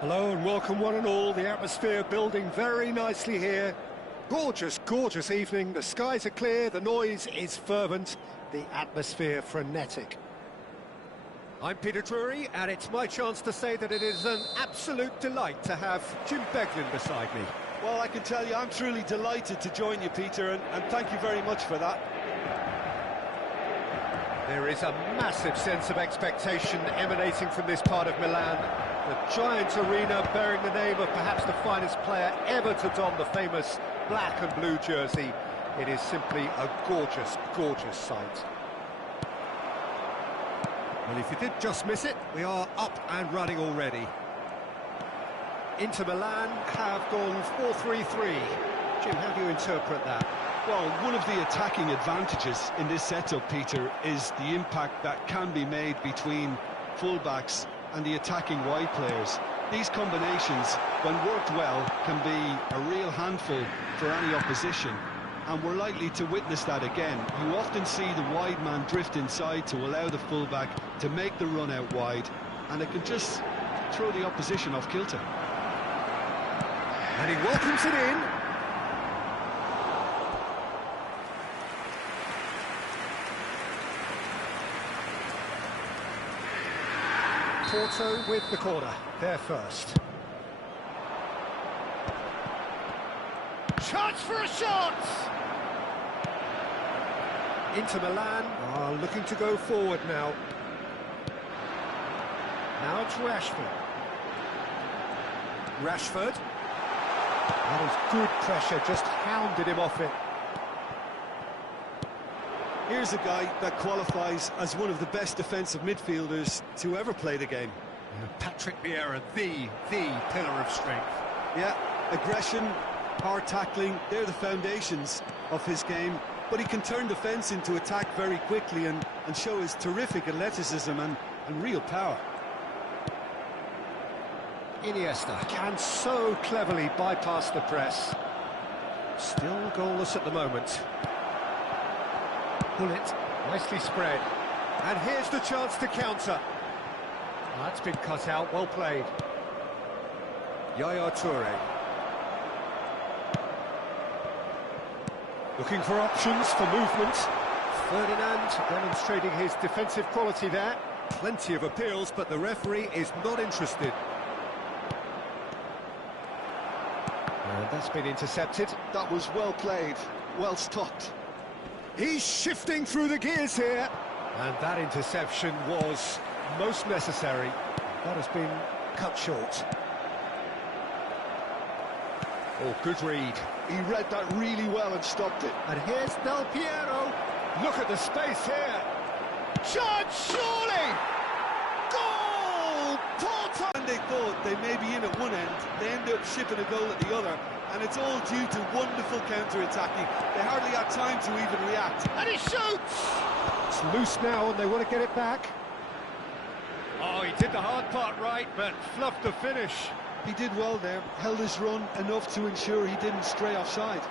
Hello and welcome one and all. The atmosphere building very nicely here. Gorgeous, gorgeous evening. The skies are clear, the noise is fervent, the atmosphere frenetic. I'm Peter Drury, and it's my chance to say that it is an absolute delight to have Jim Beglin beside me. Well, I can tell you, I'm truly delighted to join you, Peter, and thank you very much for that. There is a massive sense of expectation emanating from this part of Milan. The giant arena bearing the name of perhaps the finest player ever to don the famous black and blue jersey. It is simply a gorgeous, gorgeous sight. Well, if you did just miss it, we are up and running already. Inter Milan have gone 4-3-3. Jim, how do you interpret that? Well, one of the attacking advantages in this setup, Peter, is the impact that can be made between fullbacks and the attacking wide players. These combinations, when worked well, can be a real handful for any opposition, and we're likely to witness that again. You often see the wide man drift inside to allow the fullback to make the run out wide, and it can just throw the opposition off kilter. And he welcomes it in. Porto with the corner, there first. Chance for a shot! Inter Milan are looking to go forward now. Now it's Rashford. Rashford. That is good pressure, just hounded him off it. Here's a guy that qualifies as one of the best defensive midfielders to ever play the game. Patrick Vieira, the pillar of strength. Yeah, aggression, hard tackling, they're the foundations of his game. But he can turn defence into attack very quickly and show his terrific athleticism and real power. Iniesta can so cleverly bypass the press. Still goalless at the moment. Bullet, nicely spread. And here's the chance to counter. That's been cut out, well played. Yaya Toure. Looking for options for movement. Ferdinand demonstrating his defensive quality there. Plenty of appeals, but the referee is not interested. And that's been intercepted. That was well played, well stopped. He's shifting through the gears here. And that interception was most necessary. That has been cut short. Oh, good read. He read that really well and stopped it. And here's Del Piero. Look at the space here. Chance, surely! Goal! Porto! And they thought they may be in at one end, they end up shipping a goal at the other, and it's all due to wonderful counter-attacking. They hardly had time to even react. And he shoots! It's loose now and they want to get it back. Oh, he did the hard part right, but fluffed the finish. He did well there, held his run enough to ensure he didn't stray offside.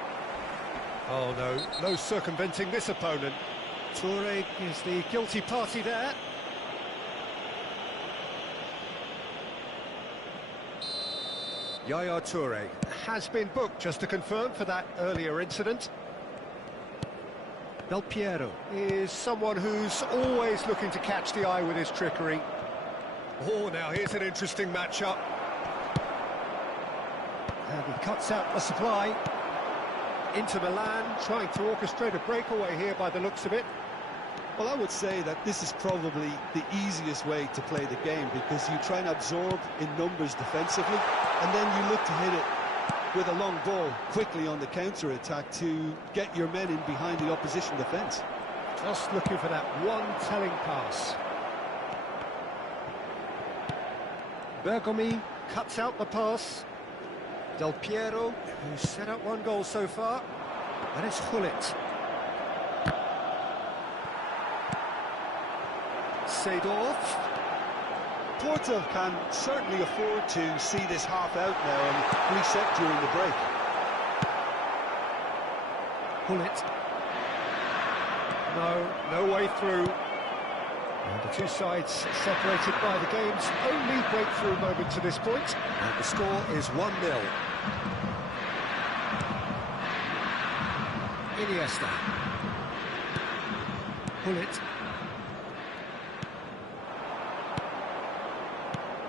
Oh no circumventing this opponent. Toure is the guilty party there. Yaya Toure has been booked, just to confirm, for that earlier incident. Del Piero is someone who's always looking to catch the eye with his trickery. Oh, now here's an interesting matchup. And he cuts out the supply. Inter Milan trying to orchestrate a breakaway here by the looks of it. Well, I would say that this is probably the easiest way to play the game, because you try and absorb in numbers defensively, and then you look to hit it with a long ball quickly on the counter-attack to get your men in behind the opposition defence. Just looking for that one telling pass. Bergomi cuts out the pass. Del Piero, who's set up one goal so far, and it's Hullet. Seedorf. Porto can certainly afford to see this half out now and reset during the break. Hullet. No way through. And the two sides separated by the game's only breakthrough moment to this point. And the score is 1-0. Iniesta. Hullet.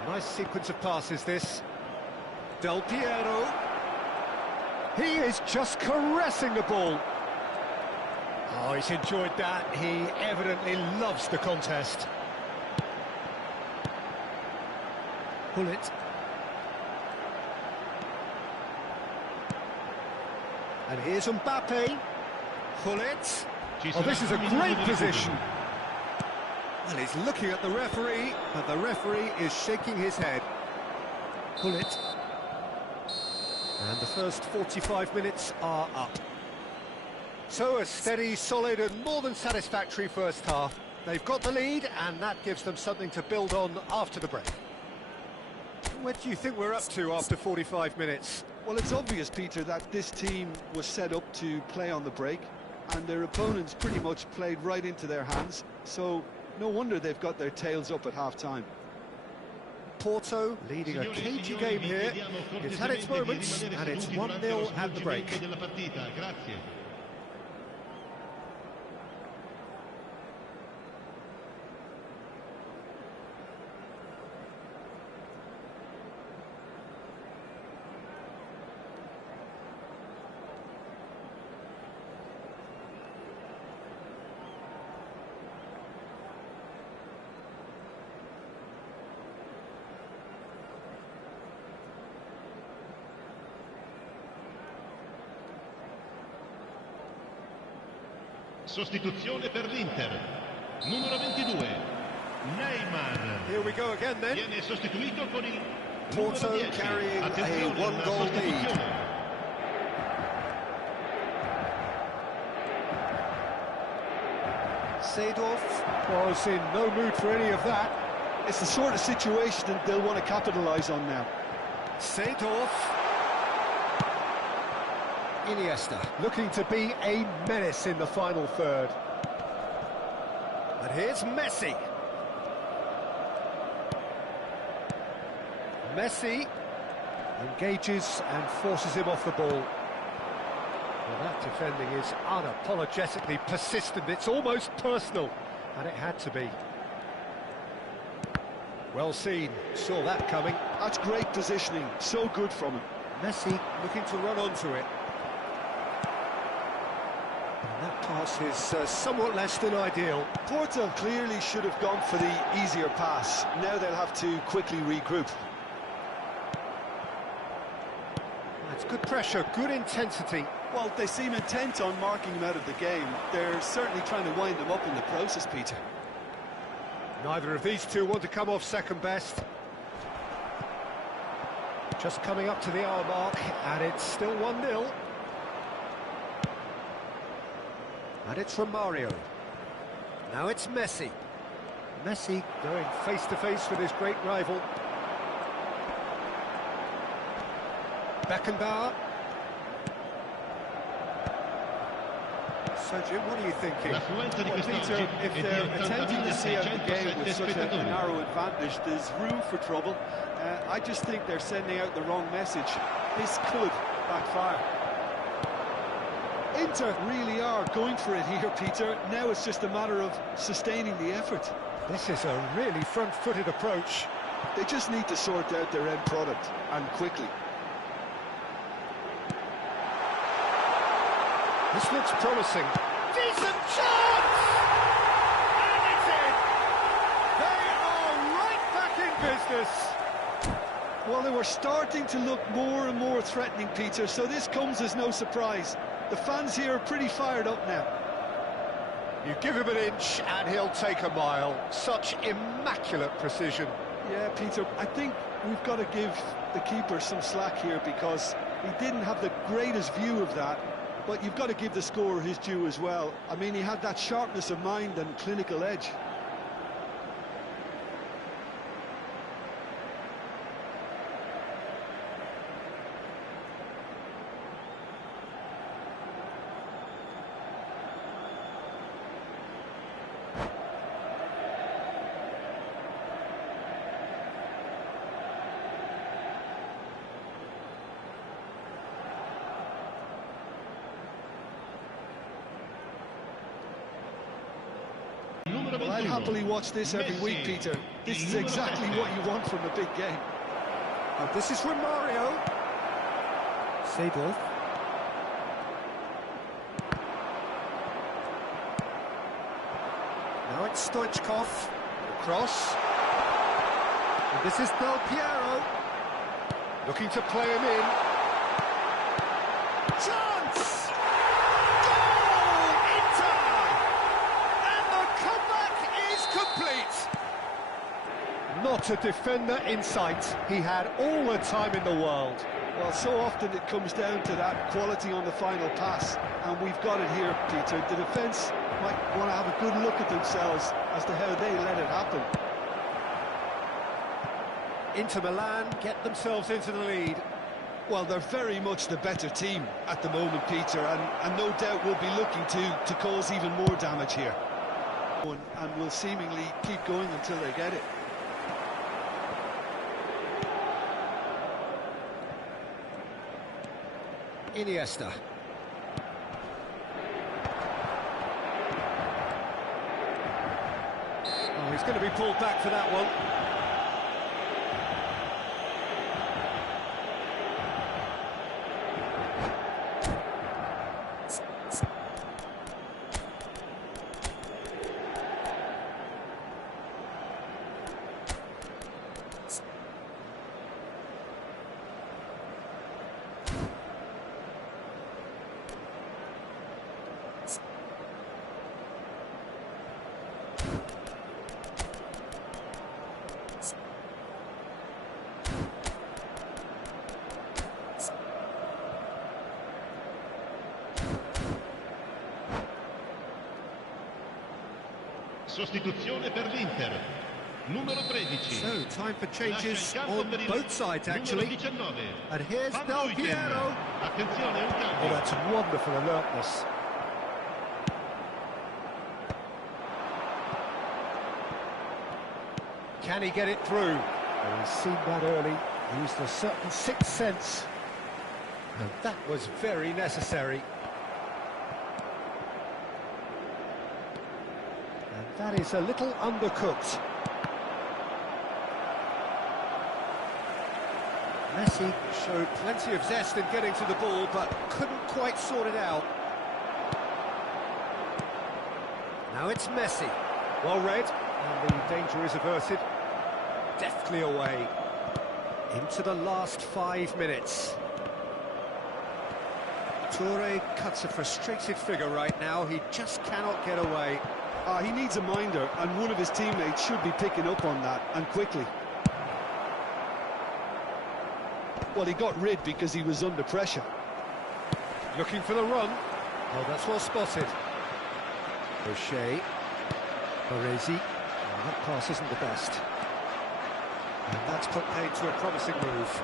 Nice sequence of passes, this. Del Piero. He is just caressing the ball. Oh, he's enjoyed that. He evidently loves the contest. Hullet. And here's Mbappe. Hullet. Oh, this is a great position. And he's looking at the referee, and the referee is shaking his head. Hullet. And the first 45 minutes are up. So a steady, solid and more than satisfactory first half. They've got the lead, and that gives them something to build on after the break. Where do you think we're up to after 45 minutes? Well, it's obvious, Peter, that this team was set up to play on the break, and their opponents pretty much played right into their hands, so no wonder they've got their tails up at half-time. Porto leading a cagey game here. It's had its moments, and it's 1-0 at the break. Sostituzione per l'Inter. Numero 22. Neymar. Here we go again then. Viene sostituito con il Porto carrying a one-goal lead. Seedorf was in no mood for any of that. It's the sort of situation that they'll want to capitalise on now. Seedorf. Iniesta looking to be a menace in the final third. And here's Messi. Messi engages and forces him off the ball. Well, that defending is unapologetically persistent. It's almost personal, and it had to be. Well seen, saw that coming. That's great positioning, so good from him. Messi looking to run onto it. And that pass is somewhat less than ideal. Porto clearly should have gone for the easier pass. Now they'll have to quickly regroup. That's good pressure, good intensity. Well, they seem intent on marking him out of the game. They're certainly trying to wind him up in the process, Peter. Neither of these two want to come off second best. Just coming up to the hour mark, and it's still 1-0. And it's Romario. Now it's Messi. Messi going face-to-face with his great rival. Beckenbauer. So, Jim, what are you thinking? Well, Peter, if they're attempting to see out the game with such a narrow advantage, there's room for trouble. I just think they're sending out the wrong message. This could backfire. Inter really are going for it here, Peter. Now it's just a matter of sustaining the effort. This is a really front-footed approach. They just need to sort out their end product, and quickly. This looks promising. Decent chance! And it's in! They are right back in business. Well, they were starting to look more and more threatening, Peter, so this comes as no surprise. The fans here are pretty fired up now. You give him an inch and he'll take a mile. Such immaculate precision. Yeah, Peter, I think we've got to give the keeper some slack here because he didn't have the greatest view of that, but you've got to give the scorer his due as well. I mean, he had that sharpness of mind and clinical edge. Well, I'd happily watch this every week, Peter. This is exactly what you want from a big game. And this is from Mario. Seedorf. Now it's Stoichkov. Cross. And this is Del Piero. Looking to play him in. Chance! Not a defender in sight. He had all the time in the world. Well, so often it comes down to that quality on the final pass, and we've got it here, Peter. The defence might want to have a good look at themselves as to how they let it happen. Inter Milan get themselves into the lead. Well, they're very much the better team at the moment, Peter, and no doubt will be looking to cause even more damage here. And will seemingly keep going until they get it. Iniesta. Oh, he's going to be pulled back for that one. Sostituzione per l'Inter. Numero 13. So, time for changes on both sides, actually. And here's Del Piero. Attenzione, un cambio. Oh, that's wonderful alertness. Can he get it through? Oh, he's seen that early. Used a certain sixth sense. And that was very necessary. And that is a little undercooked. Messi showed plenty of zest in getting to the ball, but couldn't quite sort it out. Now it's Messi. Well read, and the danger is averted. Deftly away. Into the last 5 minutes. Toure cuts a frustrated figure right now. He just cannot get away. He needs a minder, and one of his teammates should be picking up on that, and quickly. Well, he got rid because he was under pressure. Looking for the run. Oh, that's well spotted. O'Shea. Baresi. Oh, that pass isn't the best. And that's put paid to a promising move.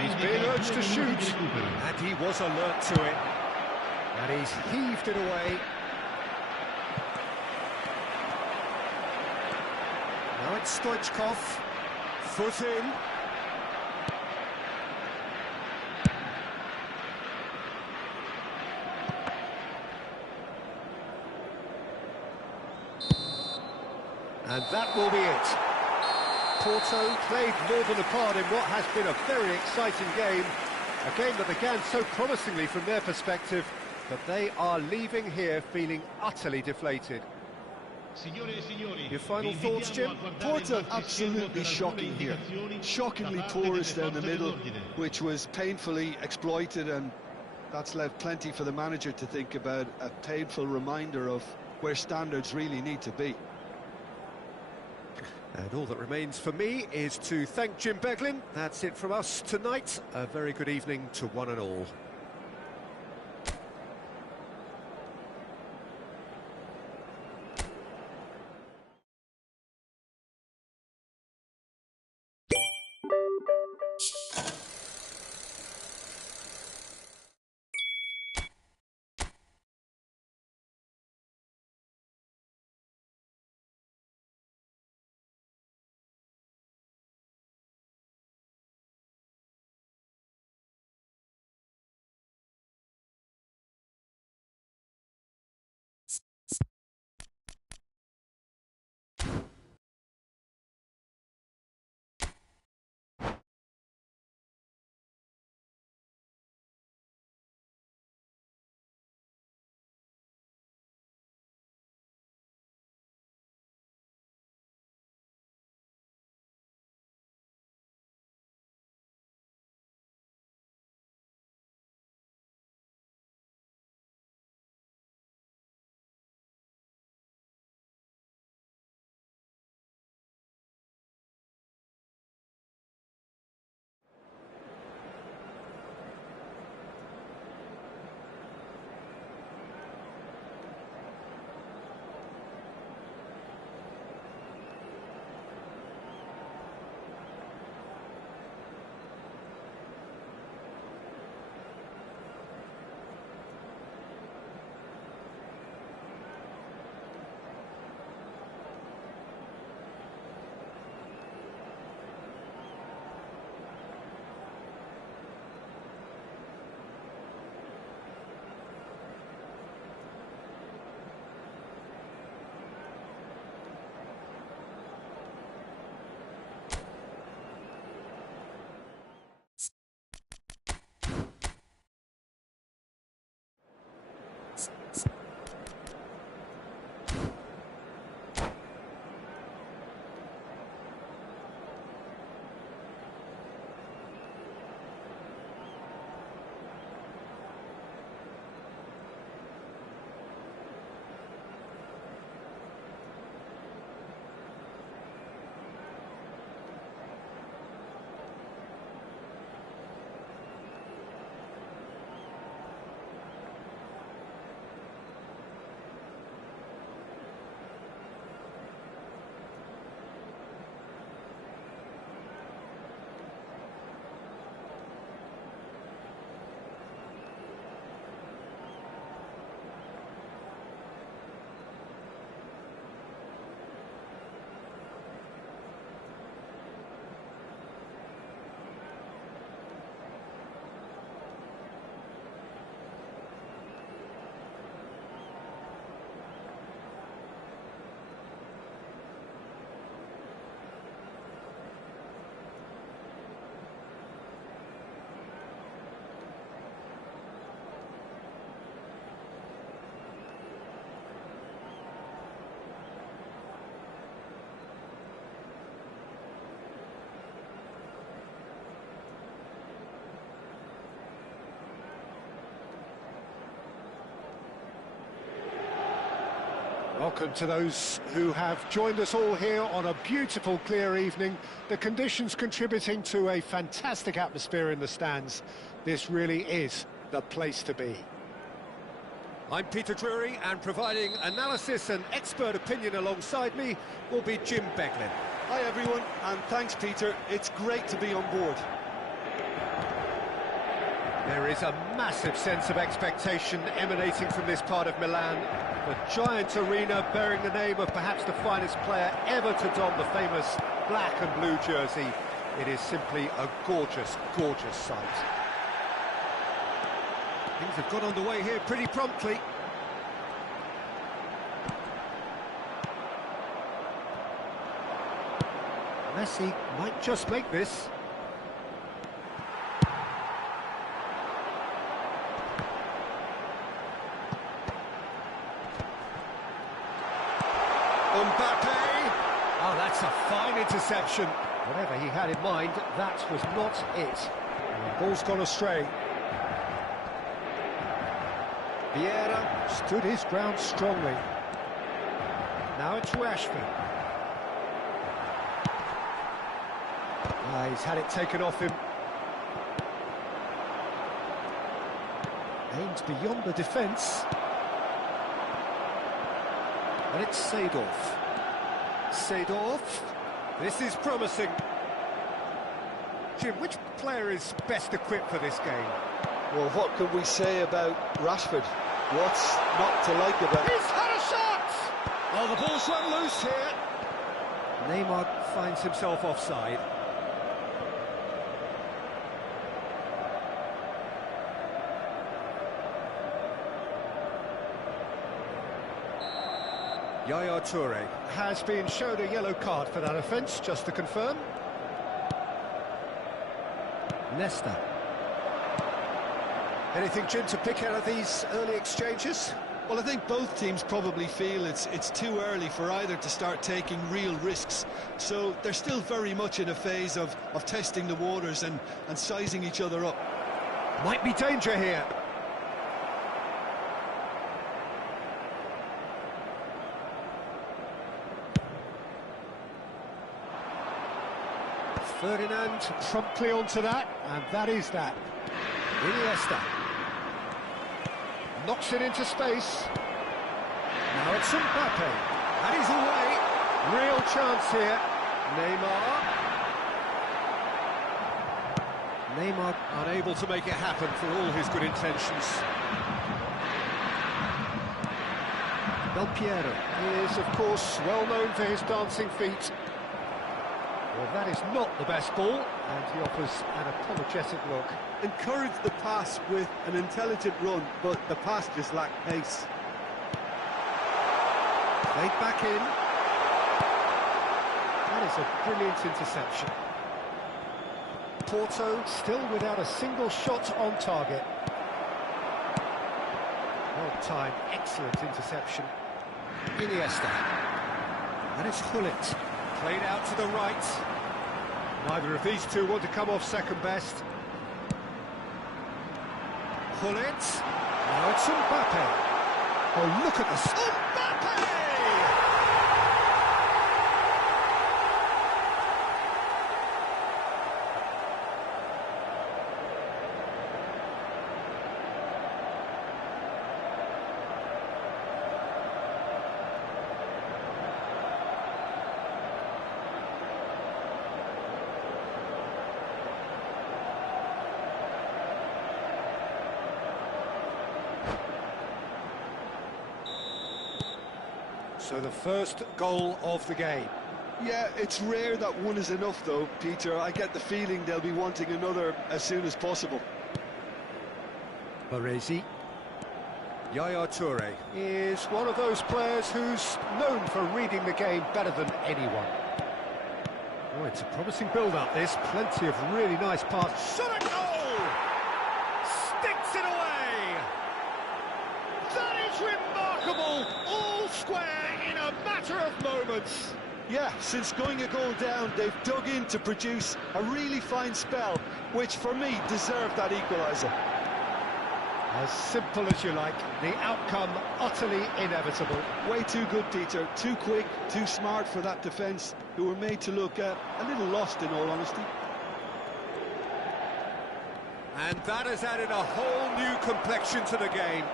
He's being urged to shoot, and he was alert to it. And he's heaved it away. Now it's Stoichkov. Foot in. And that will be it. Porto played more than a part in what has been a very exciting game. A game that began so promisingly from their perspective, but they are leaving here feeling utterly deflated. Your final thoughts, Jim? Porto absolutely shocking here. Shockingly porous down the middle, which was painfully exploited, and that's left plenty for the manager to think about. A painful reminder of where standards really need to be. And all that remains for me is to thank Jim Beglin. That's it from us tonight. A very good evening to one and all. Welcome to those who have joined us all here on a beautiful, clear evening. The conditions contributing to a fantastic atmosphere in the stands. This really is the place to be. I'm Peter Drury, and providing analysis and expert opinion alongside me will be Jim Beglin. Hi everyone, and thanks Peter. It's great to be on board. There is a massive sense of expectation emanating from this part of Milan. The giant arena bearing the name of perhaps the finest player ever to don the famous black and blue jersey. It is simply a gorgeous, gorgeous sight. Things have got underway here pretty promptly. Messi might just make this. Mbappe! Oh, that's a fine interception. Whatever he had in mind, that was not it. And the ball's gone astray. Vieira stood his ground strongly. Now it's Rashford. He's had it taken off him. Aimed beyond the defence. And it's Seedorf. Seedorf. This is promising. Jim, which player is best equipped for this game? Well, what can we say about Rashford? What's not to like about it? He's had a shot! Oh, the ball's run loose here. Neymar finds himself offside. Yaya Toure has been shown a yellow card for that offence, just to confirm. Nesta. Anything, Jim, to pick out of these early exchanges? Well, I think both teams probably feel it's too early for either to start taking real risks. So they're still very much in a phase of testing the waters and sizing each other up. Might be danger here. Ferdinand promptly onto that, and that is that. Iniesta knocks it into space. Now it's Mbappe, and he's away. Real chance here. Neymar unable to make it happen for all his good intentions. Del Piero is, of course, well known for his dancing feet. Well, that is not the best ball, and he offers an apologetic look. Encourage the pass with an intelligent run, but the pass just lacked pace. Played back in. That is a brilliant interception. Porto still without a single shot on target. Well timed, excellent interception. Iniesta. And it's Hullet. Played out to the right. Neither of these two want to come off second best. Hullet. Now it's Mbappe. Oh, look at the... Mbappe! So the first goal of the game. Yeah, it's rare that one is enough though, Peter. I get the feeling they'll be wanting another as soon as possible. Baresi. Yaya Toure is one of those players who's known for reading the game better than anyone. Oh, it's a promising build-up, this. Plenty of really nice passes. Shot at goal! Sticks it away! That is remarkable! All square in a matter of moments. Yeah, since going a goal down, they've dug in to produce a really fine spell, which for me deserved that equaliser. As simple as you like, the outcome utterly inevitable. Way too good, Peter. Too quick, too smart for that defence, who were made to look a little lost in all honesty. And that has added a whole new complexion to the game.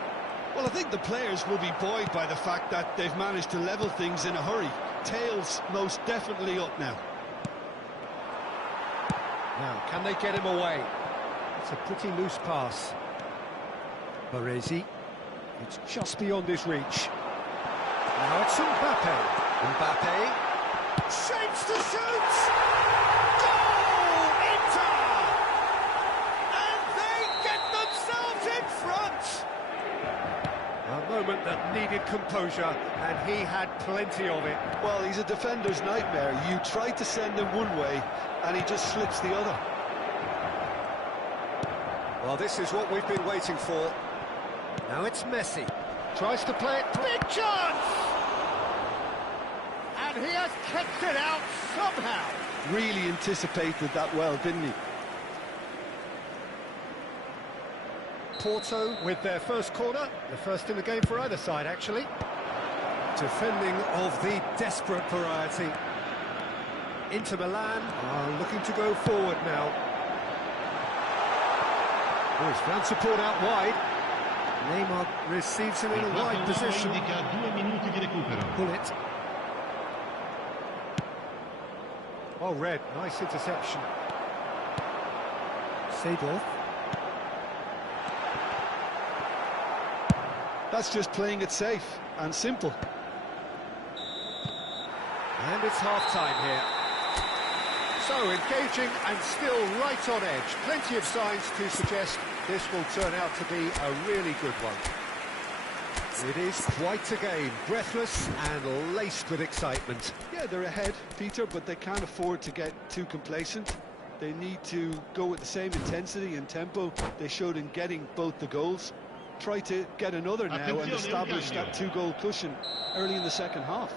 Well, I think the players will be buoyed by the fact that they've managed to level things in a hurry. Tails most definitely up now. Now, can they get him away? It's a pretty loose pass. Baresi. It's just beyond his reach. Now it's Mbappe. Mbappe. Shapes to shoot! Goal! Inter! And they get themselves in front! A moment that needed composure, and he had plenty of it. Well, he's a defender's nightmare. You try to send him one way, and he just slips the other. Well, this is what we've been waiting for. Now it's Messi. Tries to play it. Big chance! And he has kept it out somehow. Really anticipated that well, didn't he? Porto with their first corner, the first in the game for either side, actually. Defending of the desperate variety. Inter Milan are looking to go forward now. Oh, he's found support out wide. Neymar receives him in a wide position. Pull it. Oh, Red, nice interception. Seedorf. That's just playing it safe and simple. And it's half-time here. So engaging and still right on edge. Plenty of signs to suggest this will turn out to be a really good one. It is quite a game, breathless and laced with excitement. Yeah, they're ahead, Peter, but they can't afford to get too complacent. They need to go with the same intensity and tempo they showed in getting both the goals. Try to get another now and establish that two-goal cushion early in the second half.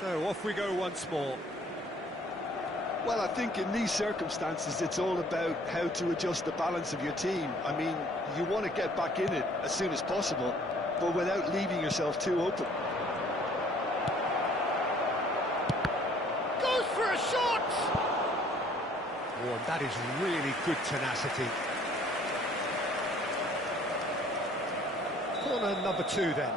So off we go once more. Well, I think in these circumstances it's all about how to adjust the balance of your team. I mean, you want to get back in it as soon as possible, but without leaving yourself too open. Goes for a shot! Oh, and that is really good tenacity. Corner number 2 then.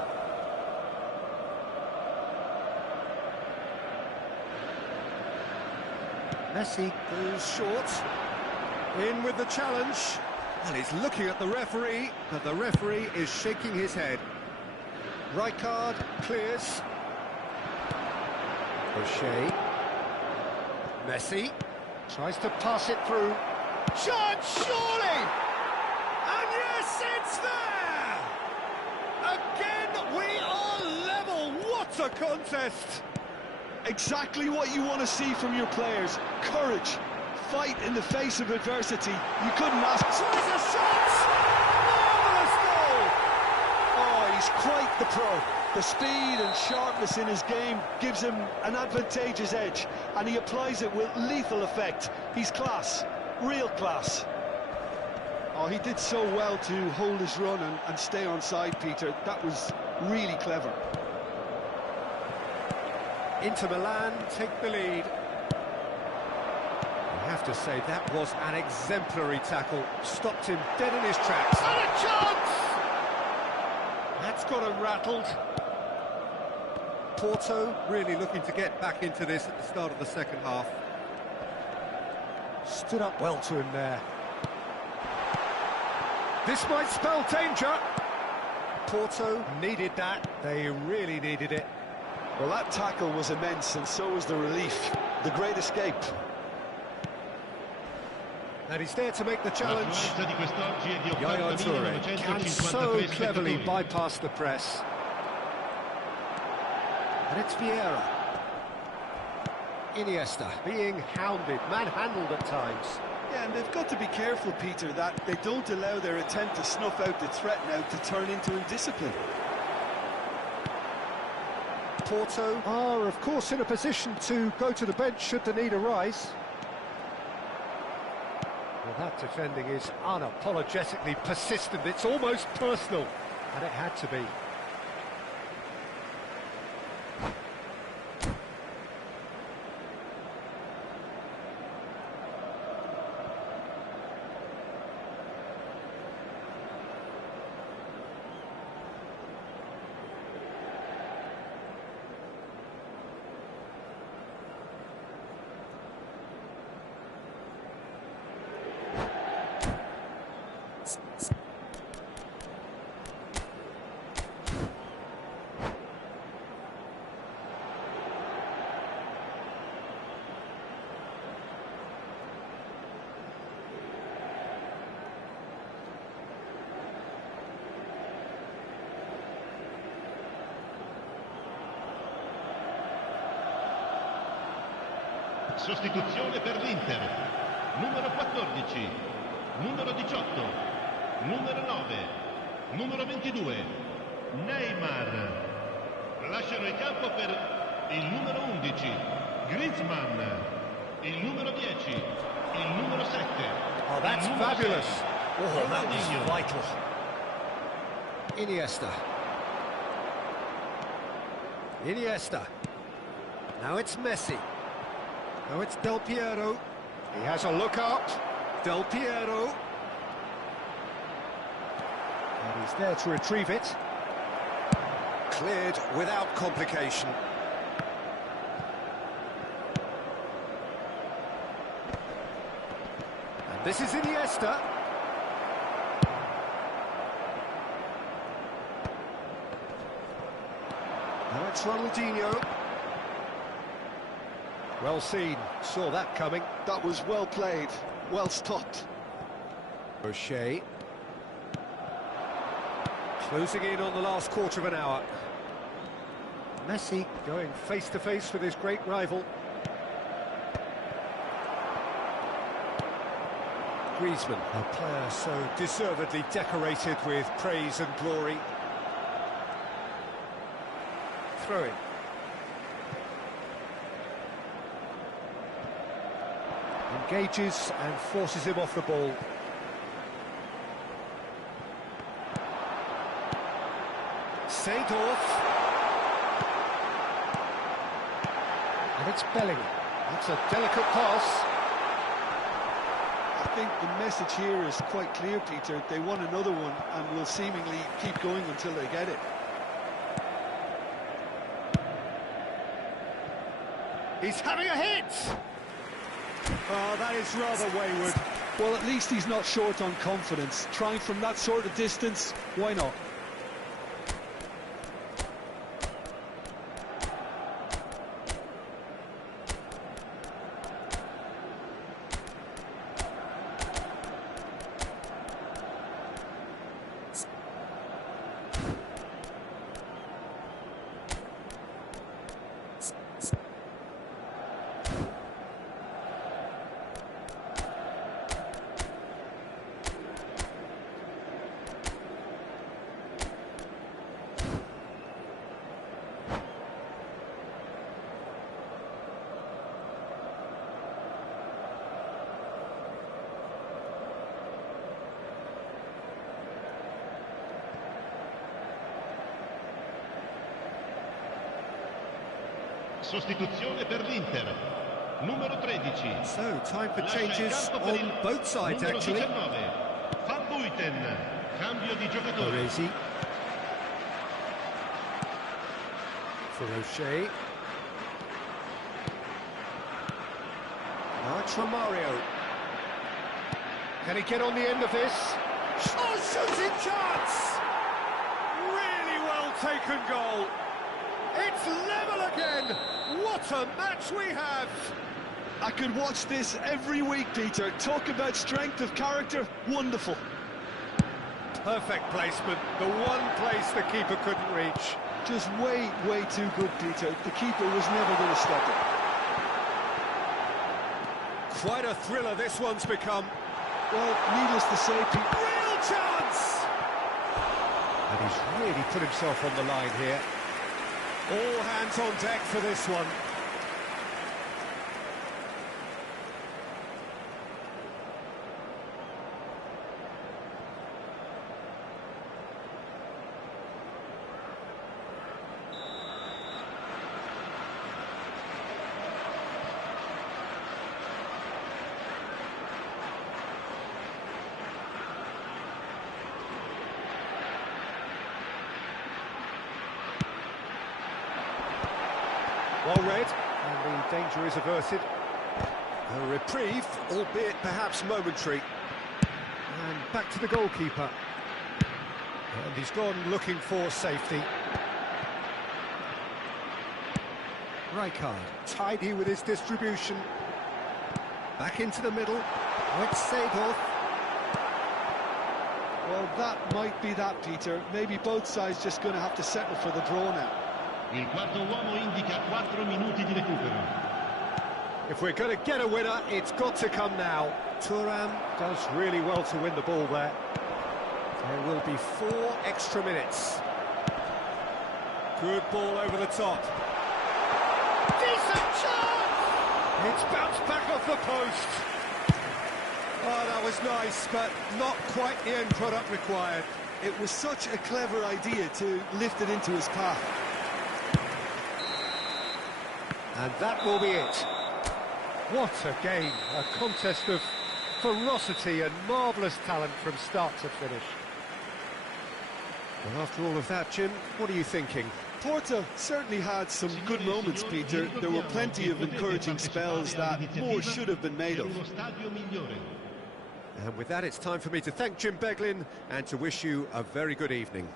Messi goes short. In with the challenge. Well, he's looking at the referee, but the referee is shaking his head. Right card, clears. O'Shea. Messi tries to pass it through. Chance, surely! And yes, it's there! Again, we are level. What a contest! Exactly what you want to see from your players. Courage, fight in the face of adversity. You couldn't ask... Tries a shot! Marvellous goal! Oh, he's quite the pro. The speed and sharpness in his game gives him an advantageous edge, and he applies it with lethal effect. He's class, real class. Oh, he did so well to hold his run and stay on side, Peter. That was really clever. Inter Milan take the lead. I have to say, that was an exemplary tackle. Stopped him dead in his tracks. And a chance! That's got him rattled. Porto really looking to get back into this at the start of the second half. Stood up well to him there. This might spell danger. Porto needed that. They really needed it. Well, that tackle was immense, and so was the relief. The great escape. And he's there to make the challenge. Yaya Toure can so cleverly bypass the press. And it's Vieira. Iniesta being hounded, manhandled at times. Yeah, and they've got to be careful, Peter, that they don't allow their attempt to snuff out the threat now to turn into indiscipline. Porto are, of course, in a position to go to the bench should the need arise. Well, that defending is unapologetically persistent. It's almost personal, and it had to be. Sostituzione per l'Inter. Numero 14, numero 18, numero 9, numero 22, Neymar. Lasciano centro in campo per il numero 11, Griezmann, il numero 10, il numero 7. Oh, that's fabulous. Oh, that was vital. Iniesta. Now it's Messi. Now it's Del Piero. He has a look up. Del Piero. And he's there to retrieve it. Cleared without complication. And this is Iniesta. Now it's Ronaldinho. Well seen, saw that coming. That was well played, well stopped. O'Shea. Closing in on the last quarter of an hour. Messi going face-to-face with his great rival. Griezmann, a player so deservedly decorated with praise and glory. Throw-in. Engages and forces him off the ball. Seedorf. And it's Bellingham. That's a delicate pass. I think the message here is quite clear, Peter. They want another one and will seemingly keep going until they get it. He's having a hit! Oh, that is rather wayward. Well, at least he's not short on confidence. Trying from that sort of distance, why not? Sostituzione per l'Inter, numero 13. So, time for changes on both sides, actually. 19, Van Buiten, cambio di giocatore. Baresi. For O'Shea. Now it's Romario. Can he get on the end of this? Oh, shooting chance! Really well taken goal. It's level again! What a match we have! I could watch this every week, Peter. Talk about strength of character, wonderful. Perfect placement, the one place the keeper couldn't reach. Just way too good, Peter. The keeper was never going to stop it. Quite a thriller this one's become. Well, needless to say, Peter... Real chance! And he's really put himself on the line here. All hands on deck for this one. Well read, and the danger is averted. A reprieve, albeit perhaps momentary. And back to the goalkeeper. And he's gone looking for safety. Rijkaard, tidy with his distribution. Back into the middle. It's Seedorf. Well, that might be that, Peter. Maybe both sides just going to have to settle for the draw now. Il quarto uomo indica 4 minuti di recupero. If we're going to get a winner, it's got to come now. Thuram does really well to win the ball there. There will be 4 extra minutes. Good ball over the top. Decent chance! It's bounced back off the post. Oh, that was nice, but not quite the end product required. It was such a clever idea to lift it into his path. And that will be it. What a game, a contest of ferocity and marvellous talent from start to finish. Well, after all of that, Jim, what are you thinking? Porto certainly had some good moments, Peter. There were plenty of encouraging spells that more should have been made of. And with that, it's time for me to thank Jim Beglin and to wish you a very good evening.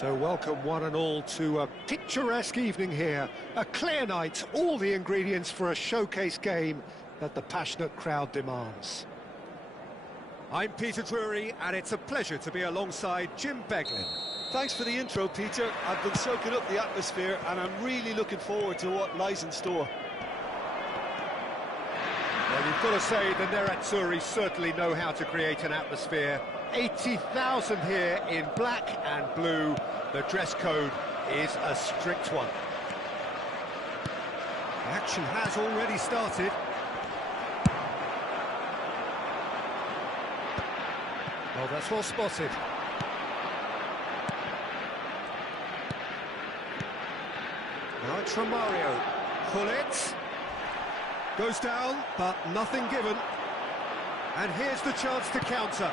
So welcome one and all to a picturesque evening here. A clear night, all the ingredients for a showcase game that the passionate crowd demands. I'm Peter Drury, and it's a pleasure to be alongside Jim Beglin. Thanks for the intro, Peter. I've been soaking up the atmosphere, and I'm really looking forward to what lies in store. Well, you've got to say the Nerazzurri certainly know how to create an atmosphere. 80,000 here in black and blue. The dress code is a strict one. The action has already started. Oh, that's well spotted. Now it's Romario. Gullit. Goes down, but nothing given. And here's the chance to counter.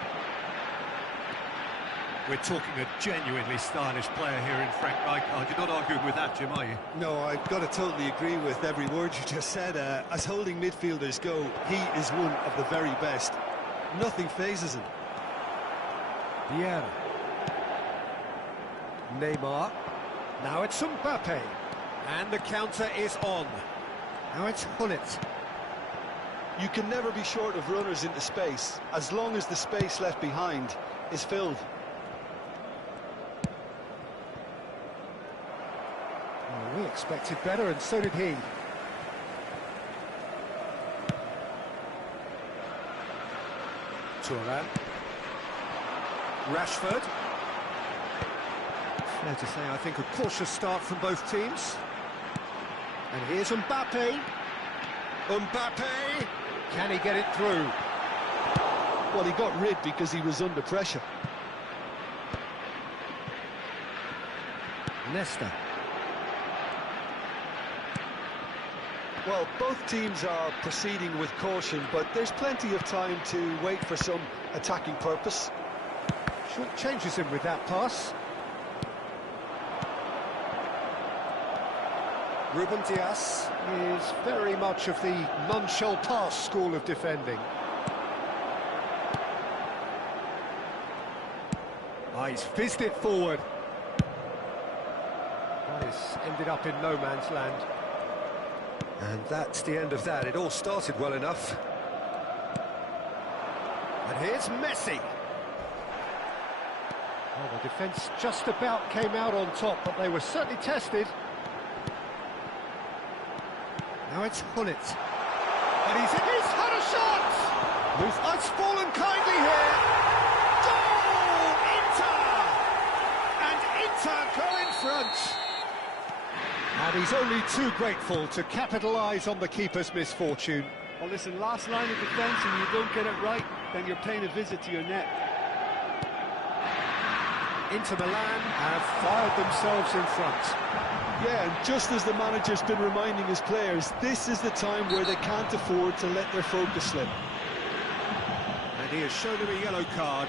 We're talking a genuinely stylish player here in Frank Rijkaard. You're not arguing with that, Jim, are you? No, I've got to totally agree with every word you just said. As holding midfielders go, he is one of the very best. Nothing phases him. Vieira. Neymar. Now it's Mbappe. And the counter is on. Now it's Gullit. You can never be short of runners into space, as long as the space left behind is filled. Oh, we expected better, and so did he. Thuram. Rashford. Fair to say, I think, a cautious start from both teams. And here's Mbappe. Mbappe! Can he get it through? Well, he got rid because he was under pressure. Nesta. Well, both teams are proceeding with caution, but there's plenty of time to wait for some attacking purpose. Short changes him with that pass. Ruben Dias is very much of the none-shall pass school of defending. He's fizzed it forward. That has ended up in no man's land. And that's the end of that. It all started well enough. And here's Messi. Well, the defence just about came out on top, but they were certainly tested. Now it's Gullit. And he's had a shot! It's fallen kindly here. Goal! Inter! And Inter go in front. And he's only too grateful to capitalise on the keeper's misfortune. Well, listen, last line of defence, and you don't get it right, then you're paying a visit to your net. Inter Milan have fired themselves in front. Yeah, and just as the manager's been reminding his players, this is the time where they can't afford to let their focus slip. And he has shown him a yellow card.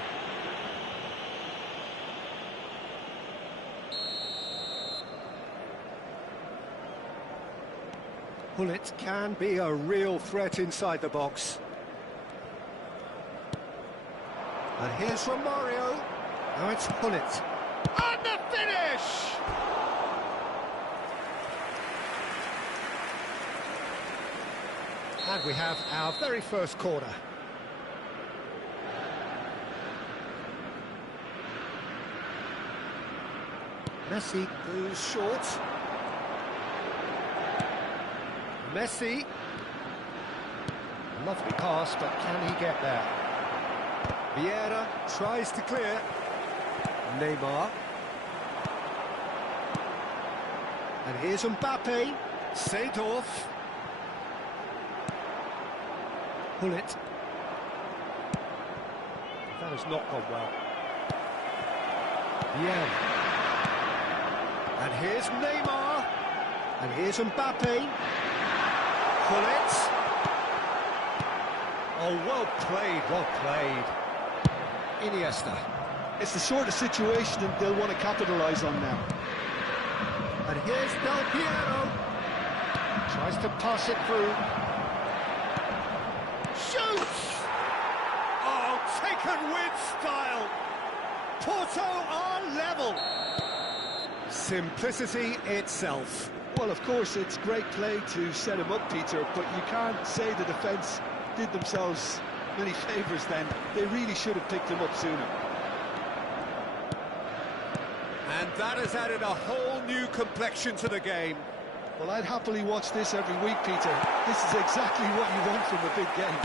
Gullit can be a real threat inside the box. And here's Romario. Now it's Gullit. And the finish! And we have our very first corner. Messi goes short. Messi. Lovely pass, but can he get there? Vieira tries to clear. Neymar. And here's Mbappe. Seedorf. Gullit. That has not gone well. Yeah. And here's Neymar. And here's Mbappe. Gullit. Oh, well played, well played. Iniesta. It's the sort of situation that they'll want to capitalise on now. And here's Del Piero. Tries to pass it through. Shoots! Oh, taken with style. Porto are level. Simplicity itself. Well, of course, it's great play to set him up, Peter, but you can't say the defence did themselves many favours then. They really should have picked him up sooner. And that has added a whole new complexion to the game. Well, I'd happily watch this every week, Peter. This is exactly what you want from a big game.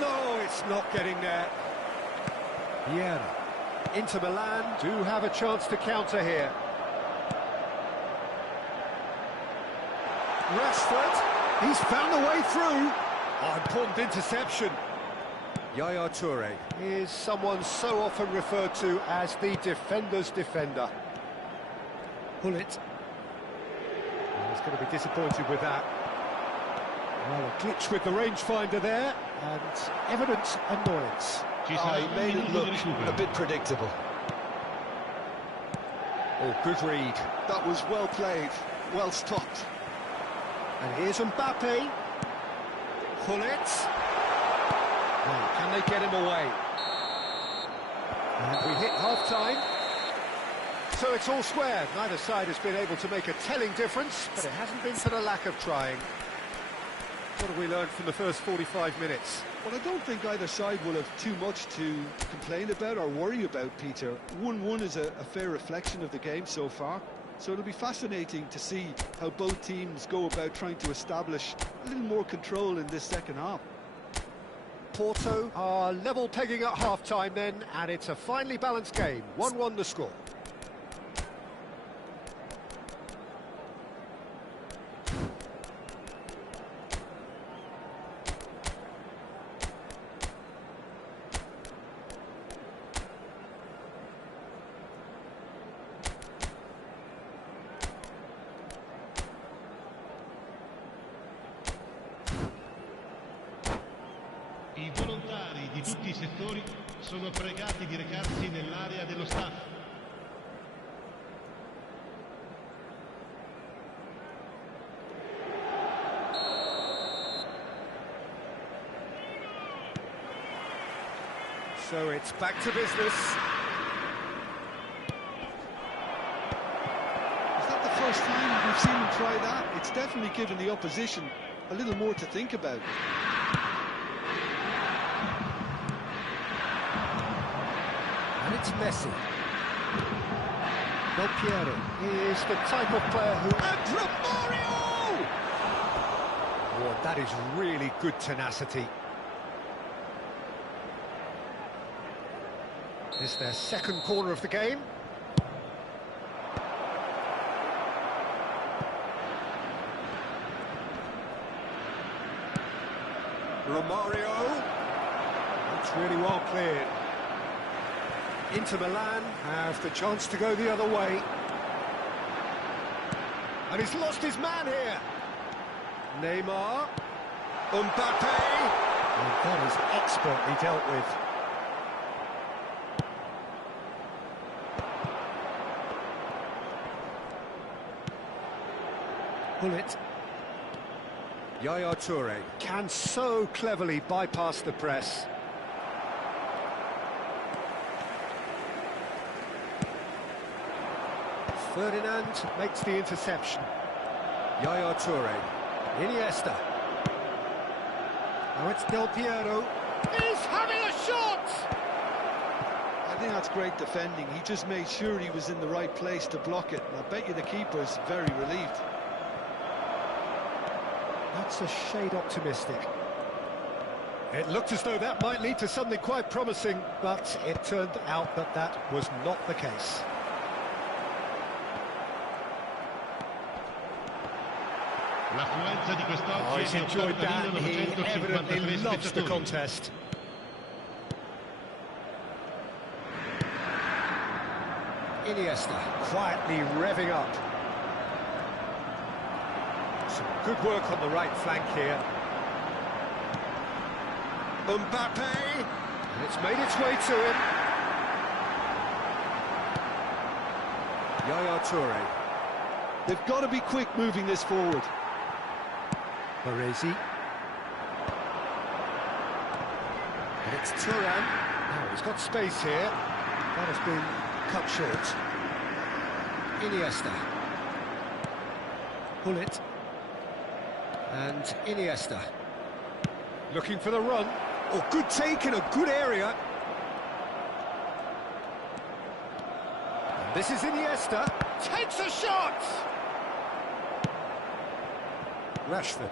No, it's not getting there. Vieira. Inter Milan do have a chance to counter here. Rashford, he's found a way through. Oh, important interception. Yaya Toure is someone so often referred to as the defender's defender. Hullet. He's going to be disappointed with that. Well, a glitch with the rangefinder there, and evident annoyance. Oh, he made it look a bit predictable. Oh, good read. That was well played, well stopped. And here's Mbappe. Hullet. Well, can they get him away? And we hit half-time. So it's all square. Neither side has been able to make a telling difference, but it hasn't been for the lack of trying. What have we learned from the first 45 minutes? Well, I don't think either side will have too much to complain about or worry about, Peter. 1-1 is a fair reflection of the game so far. So it'll be fascinating to see how both teams go about trying to establish a little more control in this second half. Porto are level pegging at half-time then, and it's a finely balanced game. 1-1 the score. I volontari di tutti i settori sono pregati di recarsi nell'area dello staff. So it's back to business. Is that the first time we've seen him try that? It's definitely given the opposition a little more to think about. And it's Messi. Del Piero is the type of player who... And Romario! Oh, that is really good tenacity. It's their second corner of the game. Romario. That's really well cleared. Inter Milan have the chance to go the other way. And he's lost his man here. Neymar. Mbappe. And that is expertly dealt with. Hullet. Yaya Toure can so cleverly bypass the press. Ferdinand makes the interception. Yaya Toure. Iniesta. Now it's Del Piero. He's having a shot! I think that's great defending. He just made sure he was in the right place to block it. And I bet you the keeper's very relieved. That's a shade optimistic. It looked as though that might lead to something quite promising, but it turned out that that was not the case. L'affluenza di quest'oggi Oh, he's è di enjoyed that. He 80.953 evidently loves the spettatori. contest. Iniesta quietly revving up. Some good work on the right flank here. Mbappe, and it's made its way to him. Yaya Toure. They've got to be quick moving this forward. Baresi. And it's Turan. Now he's got space here. That has been cut short. Iniesta. Hullet. And Iniesta. Looking for the run. Oh, good take in a good area. And this is Iniesta. Takes a shot! Rashford.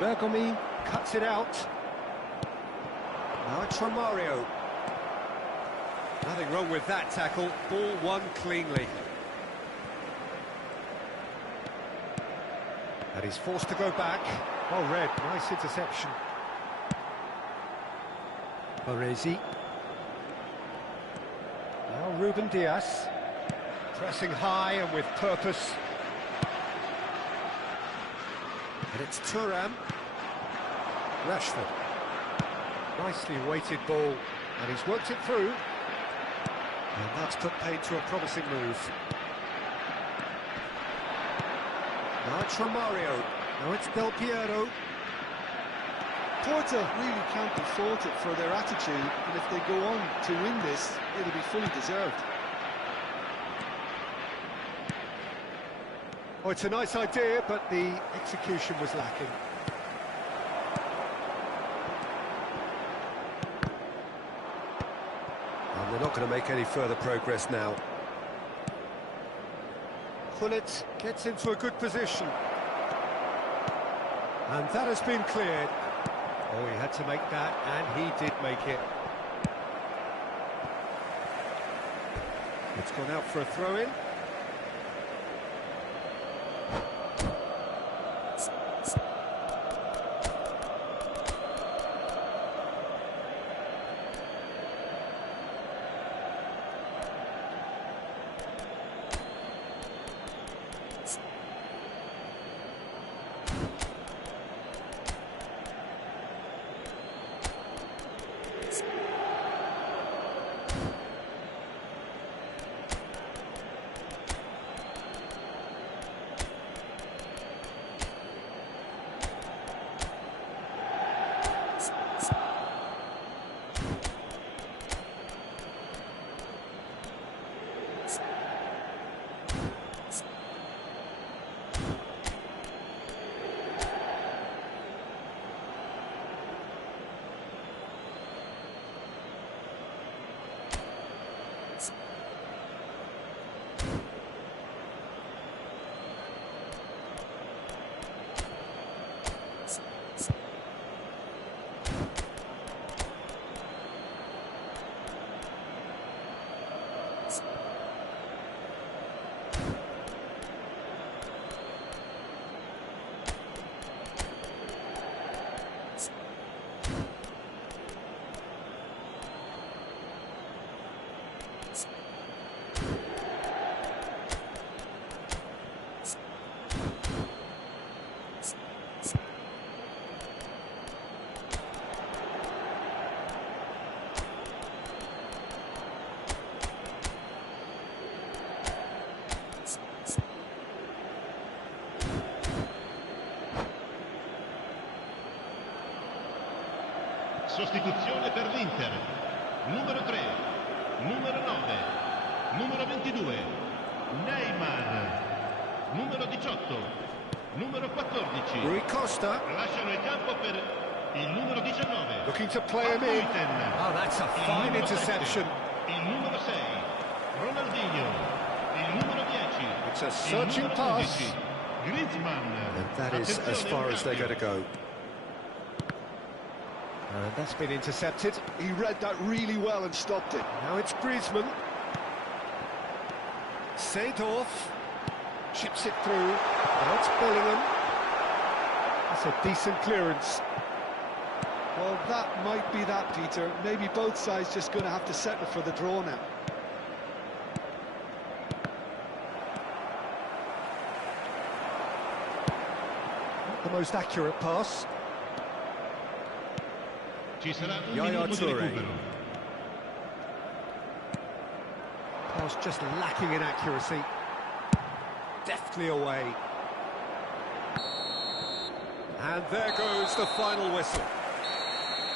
Bergomi cuts it out. Now it's from Mario. Nothing wrong with that tackle. Ball won cleanly. And he's forced to go back. Well read, nice interception. Baresi. Now Ruben Diaz. Pressing high and with purpose. And it's Thuram. Rashford. Nicely weighted ball. And he's worked it through. And that's put paid to a promising move. Now it's from Mario. Now it's Del Piero. Porto really can't be faulted for their attitude, and if they go on to win this, it'll be fully deserved. Oh, it's a nice idea, but the execution was lacking. And they're not going to make any further progress now. Gullit gets into a good position. And that has been cleared. Oh, he had to make that, and he did make it. It's gone out for a throw-in. Sostituzione per l'Inter. Numero 3, numero 9, numero 22, Neymar. Numero 18, numero 14. Rui Costa. Lasciano il campo per il numero 19. Looking to play him in. Oh, that's a fine interception. Il numero 6, Ronaldinho. Il numero 10. It's a searching pass. Griezmann. And that is as far as they're going to go. And that's been intercepted. He read that really well and stopped it. Now it's Griezmann. Seedorf chips it through. Now it's Bellingham. That's a decent clearance. Well, that might be that, Peter. Maybe both sides just going to have to settle for the draw now. Not the most accurate pass. Ci sarà un Yaya minuto di Toure. recupero. Pass just lacking in accuracy. Deftly away. And there goes the final whistle.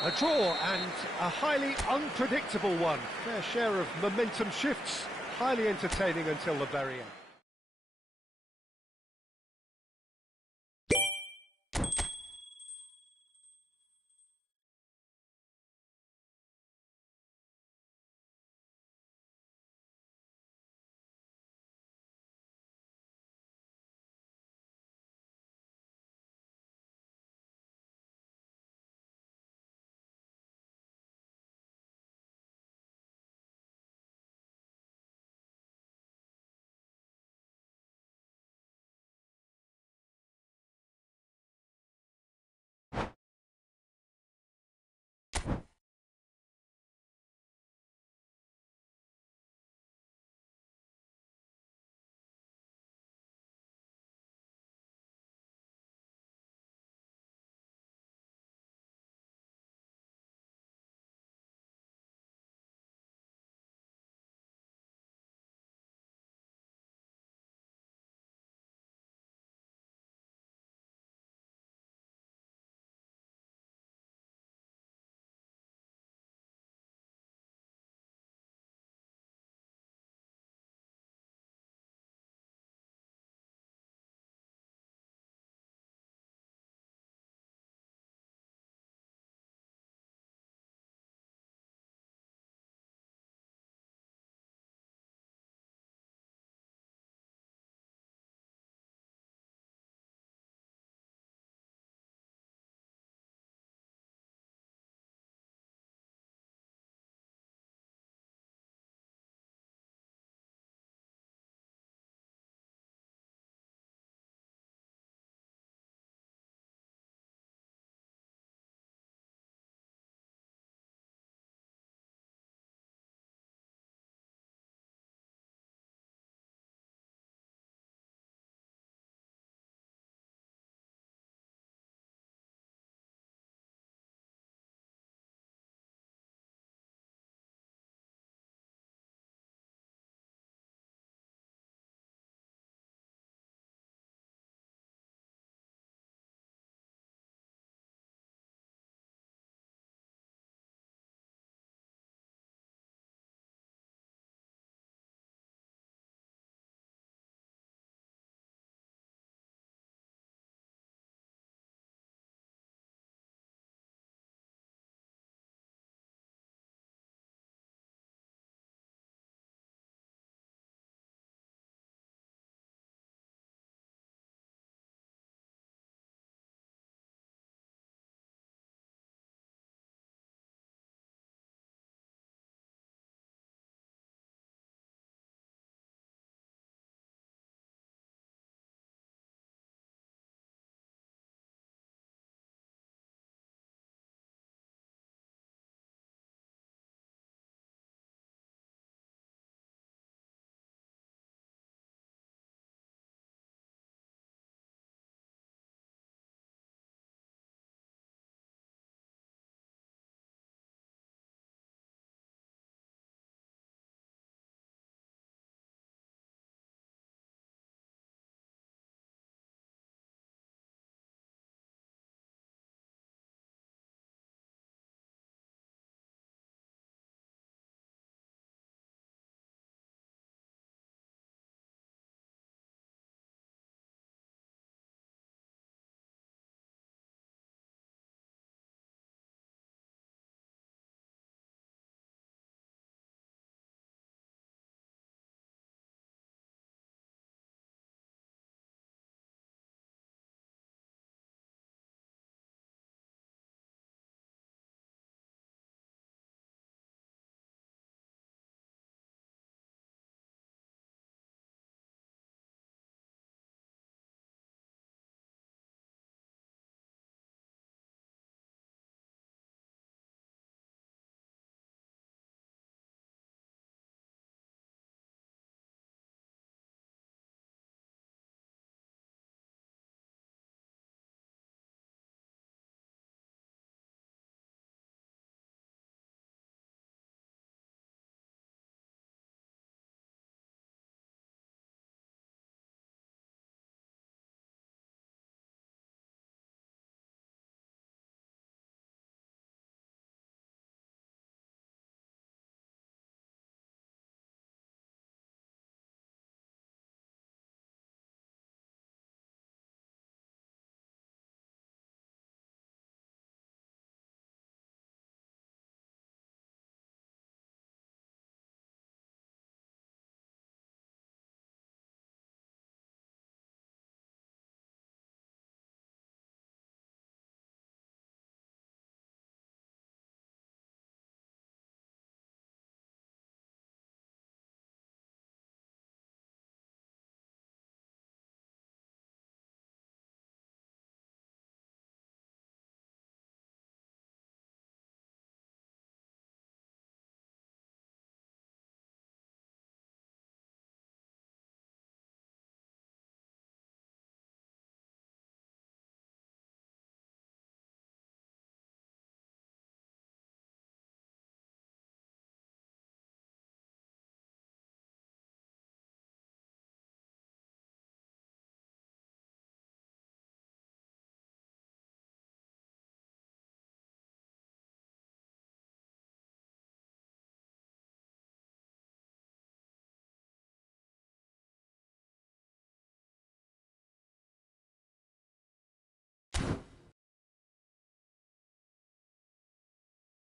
A draw, and a highly unpredictable one. Fair share of momentum shifts. Highly entertaining until the very end.